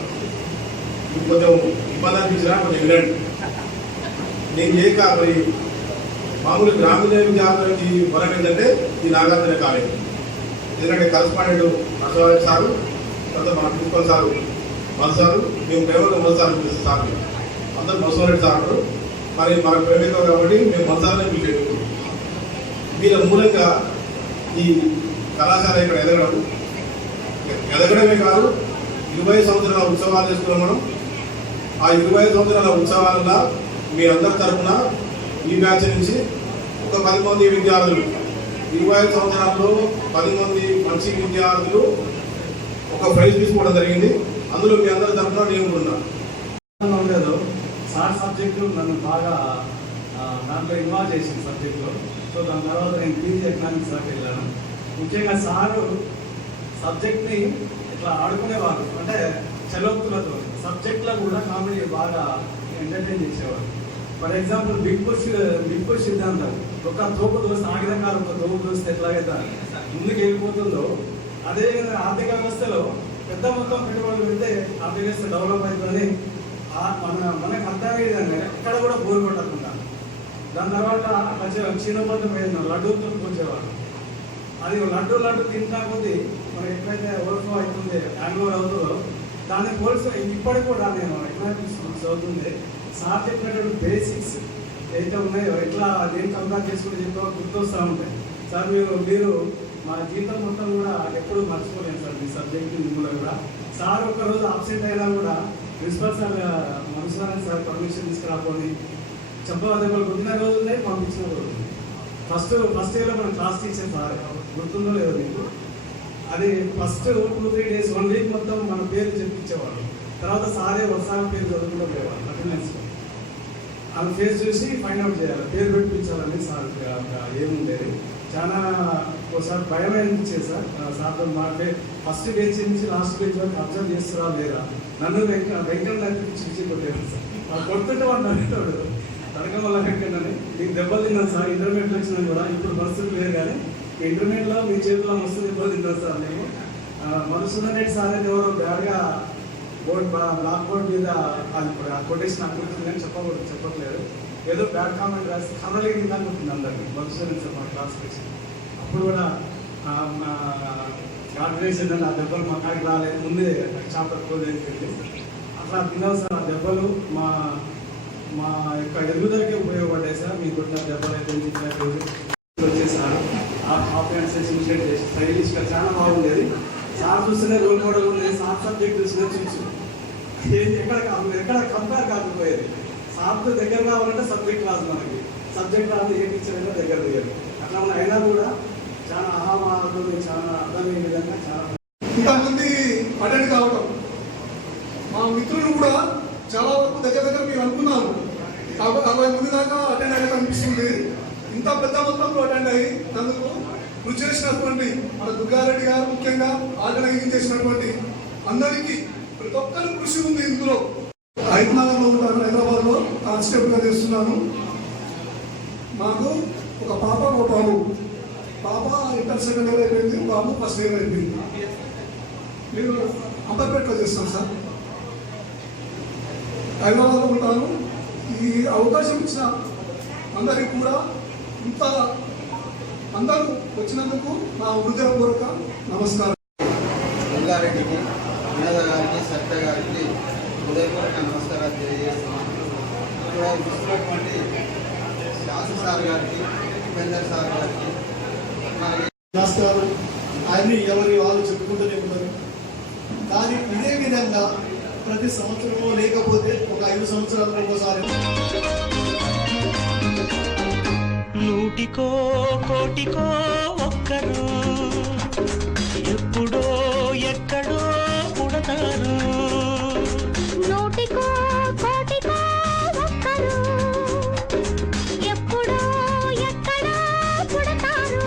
కొంచెం ఇబ్బంది అనిపించినా కొంచెం వినండి. నేను చేయక మరి మామూలు గ్రామీణ విద్యార్థులకి బలం ఏంటంటే ఈ నాగార్జున కాలేజ్. ఎందుకంటే కరస్పాండెంట్ నరసింహారెడ్డి సారు, తర్వాత మన ప్రిన్సిపల్ సారు సారు, మేము ప్రేమలో సారు సార్, అందరూ నరసింహారెడ్డి సార్ అంటారు. మరి మనకు ప్రేమికం కాబట్టి మేము సార్నే పిలిచేది. వీళ్ళ మూలంగా ఈ కళాశాల ఇక్కడ ఎదగడమే కాదు, 20 సంవత్సరాల ఉత్సవాలు చేసుకున్నాం మనం. ఆ 20 సంవత్సరాల ఉత్సవాలలో మీ అందరి తరఫున ఈ బ్యాచ్ నుంచి ఒక 10 మంది విద్యార్థులు, 25 సంవత్సరాల్లో 10 మంది మంచి విద్యార్థులు ఒక ప్రైజ్ తీసుకోవడం జరిగింది. అందులో మీ అందరి తరఫున నేను ఉన్నా. ఉండేదో సార్ సబ్జెక్టు నన్ను బాగా దాంట్లో ఇన్వాల్వ్ చేసింది సబ్జెక్ట్లో. సో దాని తర్వాత నేను పీజీ ఎకనామిక్స్ దాకా వెళ్ళాను. ముఖ్యంగా సారు సబ్జెక్ట్ని ఇట్లా ఆడుకునేవారు, అంటే చలోక్తులతో సబ్జెక్ట్లో కూడా కామెడీ బాగా ఎంటర్టైన్ చేసేవారు. ఫర్ ఎగ్జాంపుల్ బిగ్ పుష్ సిద్ధాంతం, ఒక తోపు దోస్తే ఆగిన కాలం ఒక తోపు దోస్తే ఎట్లాగైతే ముందుకు వెళ్ళిపోతుందో, అదేవిధంగా ఆర్థిక వ్యవస్థలో పెద్ద మొత్తం పెట్టుబడులు పెడితే ఆర్థిక వ్యవస్థ డెవలప్ అవుతుందని మనకు అర్థమయ్యే విధంగా ఎక్కడ కూడా బోరు కొట్టకుండా. దాని తర్వాత చిన్నపట్టు పోయిన లడ్డూతో కూర్చేవారు. అది లడ్డు తింటా కొద్దీ మనకి ఎప్పుడైతే ఓవర్ఫ్లో అవుతుంది, హ్యాండ్ అవుతుందో దాన్ని పోల్సి ఇప్పటికి కూడా నేను ఎకనామిక్స్ చదువుతుంది. సార్ చెప్పినటువంటి బేసిక్స్ ఏదైతే ఉన్నాయో ఎట్లా దేని కంపేర్ చేసుకుంటే చెప్పి గుర్తొస్తూ ఉంటాయి. సార్ మీరు మా జీవితం మొత్తం కూడా ఎప్పుడు మర్చిపోలేను సార్ మీ సబ్జెక్ట్ కూడా. సార్ ఒక్కరోజు అబ్సెంట్ అయినా కూడా ప్రిన్సిపల్ సార్ మనసులోనే సార్ పర్మిషన్ తీసుకురాపోని చెప్పదెబ్బలు కొట్టిన రోజు ఉన్నాయి, పంపించిన రోజు ఉంది. ఫస్ట్ ఇయర్లో మన క్లాస్ టీచర్ సార్ గుర్తుందో లేదో మీకు. అది ఫస్ట్ 2-3 days 1 week మొత్తం మన పేరు చెప్పించేవాడు. తర్వాత సారే వర్షాల పేరు చదువుకుంటూ పోయేవాడు అటెండెన్స్. ఆమె ఫేస్ చూసి ఫైండ్ అవుట్ చేయాలి, పేరు పెట్టించాలని సార్ ఏముండేది. చాలా ఒకసారి భయం అనిపించేది సార్. సార్తో మాట్లాడే ఫస్ట్ పేజ్ నుంచి లాస్ట్ పేజ్ వరకు అబ్జర్వ్ చేస్తారా లేదా, నన్ను వెంకన్న పిలిచి కొట్టేవాడు సార్. వాళ్ళు కొడుతుంటే వాడు నవ్వుతాడు, తడక వల్ల వెంకన్నని నీకు దెబ్బలు తిన్నాను సార్. ఇంటర్మీడియట్ వచ్చినా కూడా ఇప్పుడు పరిస్థితి లేదు, కానీ ఇంటర్మీడియట్లో మీ చేతిలో మస్తు దెబ్బలు తిన్నాను సార్. మేము మధుసూదన్ సార్ అనేది ఎవరు బ్యాడ్గా బ్లాక్ బోర్డ్ మీద కొటేషన్ అనుకుంటుందని చెప్పట్లేదు, ఏదో బ్యాడ్ కామెంట్ రాసి కర్రలు అనుకుంటుంది అందరికీ. మధుసూదన్ సార్ మా క్లాస్కి వచ్చి అప్పుడు కూడా ఆర్గనైజేషన్ ఆ దెబ్బలు మా కాడికి రాలేదు, ముందే చాప్టర్ క్లోజ్ అయిపోయింది. అట్లా తిన్నావు సార్. ఆ దెబ్బలు మా యొక్క ఎదుగుదలకి ఉపయోగపడ్డాయి సార్. మీకు కొట్టిన దెబ్బలు అయితే వచ్చేసారు. హాఫ్ హ్యాండ్ సెషన్ చేసి స్టైలిష్గా చాలా బాగుండేది. సార్ చూస్తేనే రోల్ మోడల్ ఉండేది. సార్ సబ్జెక్ట్ చూసినా చూసు ఎక్కడ కంపేర్ కాకపోయేది. సార్తో దగ్గర కావాలంటే సబ్జెక్ట్ రాదు, మనకి సబ్జెక్ట్ రాదు ఏ టీచర్ అయినా దగ్గర దిగారు. అట్లా అయినా కూడా చాలా ఆహామాహాలు చాలా అర్థమయ్యే విధంగా చాలా ఇంతమంది అటెండ్ కావడం, మా మిత్రులు కూడా చాలా వరకు దగ్గర మేము అనుకున్నాము 60 మంది దాకా అటెండ్ అయ్యేది అనిపిస్తుంది. ఇంత పెద్ద మొత్తంలో అటెండ్ అయ్యి అందుకు కృషి చేసినటువంటి మన దుర్గారెడ్డి గారు ముఖ్యంగా ఆర్గనైజింగ్ చేసినటువంటి అందరికీ ప్రతి ఒక్కరు కృషి ఉంది ఇందులో. హైదరాబాద్లో ఉంటాను, హైదరాబాద్లో కానిస్టేబుల్గా చేస్తున్నాను. మాకు ఒక పాప ఒక బాబు. పాప ఇంటర్ సెకండ్ ఇయర్ అయిపోయింది, బాబు ఫస్ట్ ఇయర్ అయిపోయింది. నేను అంబర్పేటలో చేస్తాను సార్, హైదరాబాద్లో ఉంటాను. ఈ అవకాశం ఇచ్చిన అందరికీ కూడా ఇంత అందరూ వచ్చినందుకు నా హృదయపూర్వక నమస్కారం. దుర్గారెడ్డికి, వినోద గారికి, సత్య గారికి హృదయపూర్వక నమస్కారాలు తెలియజేస్తున్నాను. ఇక్కడ చూస్తున్నటువంటి శాస్త్రి సార్ గారికి, ఉపేందర్ సార్ గారికి చేస్తారు. అన్ని ఎవరి వాళ్ళు చెప్పుకుంటూనే ఉన్నారు. కానీ ఇదే విధంగా ప్రతి సంవత్సరమో లేకపోతే ఒక 5 సంవత్సరాలకు ఒకసారి నూటికో కోటికో ఒక్కరు ఎప్పుడో ఎక్కడో పుడతారు. నూటికో కోటికో ఒక్కరు ఎప్పుడో ఎక్కడో పుడతారు.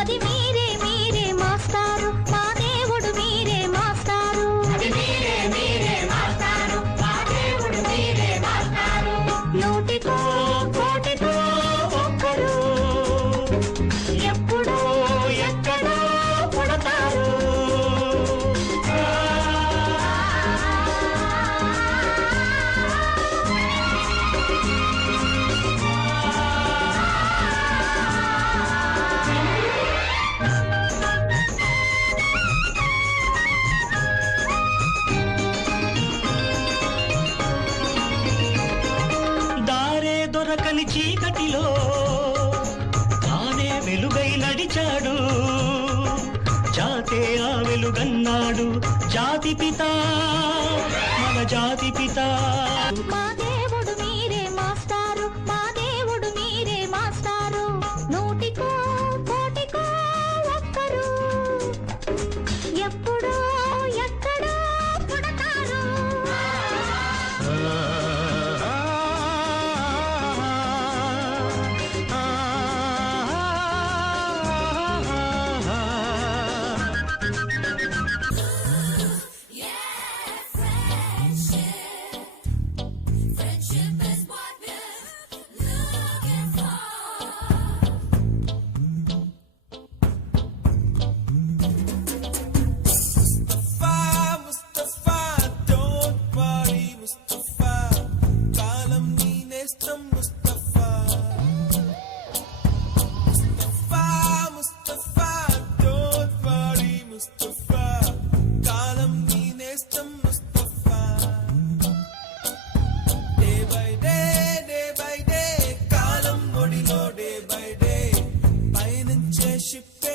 అది మీరే మీరే మాస్టారు, మా దేవుడు మీరే మాస్టారు. అది మీరే మీరే మాస్టారు, మా దేవుడు మీరే మాస్టారు. నూటికో కోటికో ఒక్కరు ఎప్పుడో ఎక్కడో పుడతారు. దారే దొరకని చీకటిలో తానే వెలుగై నడిచాడు. జాతే ఆ వెలుగన్నాడు జాతి పిత, మన జాతి పిత. మా దేవుడు మీరే మాస్టారు, మా దేవుడు మీరే మాస్టారు. నూటికో కోటికో ఒక్కరు ఎప్పుడు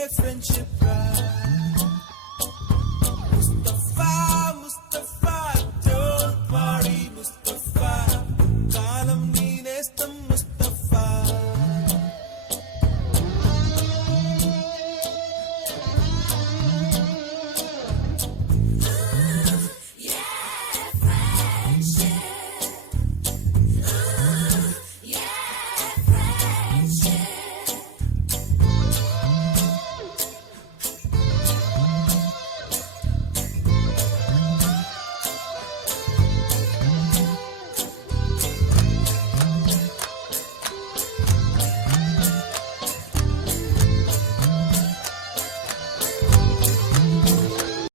friendship cry.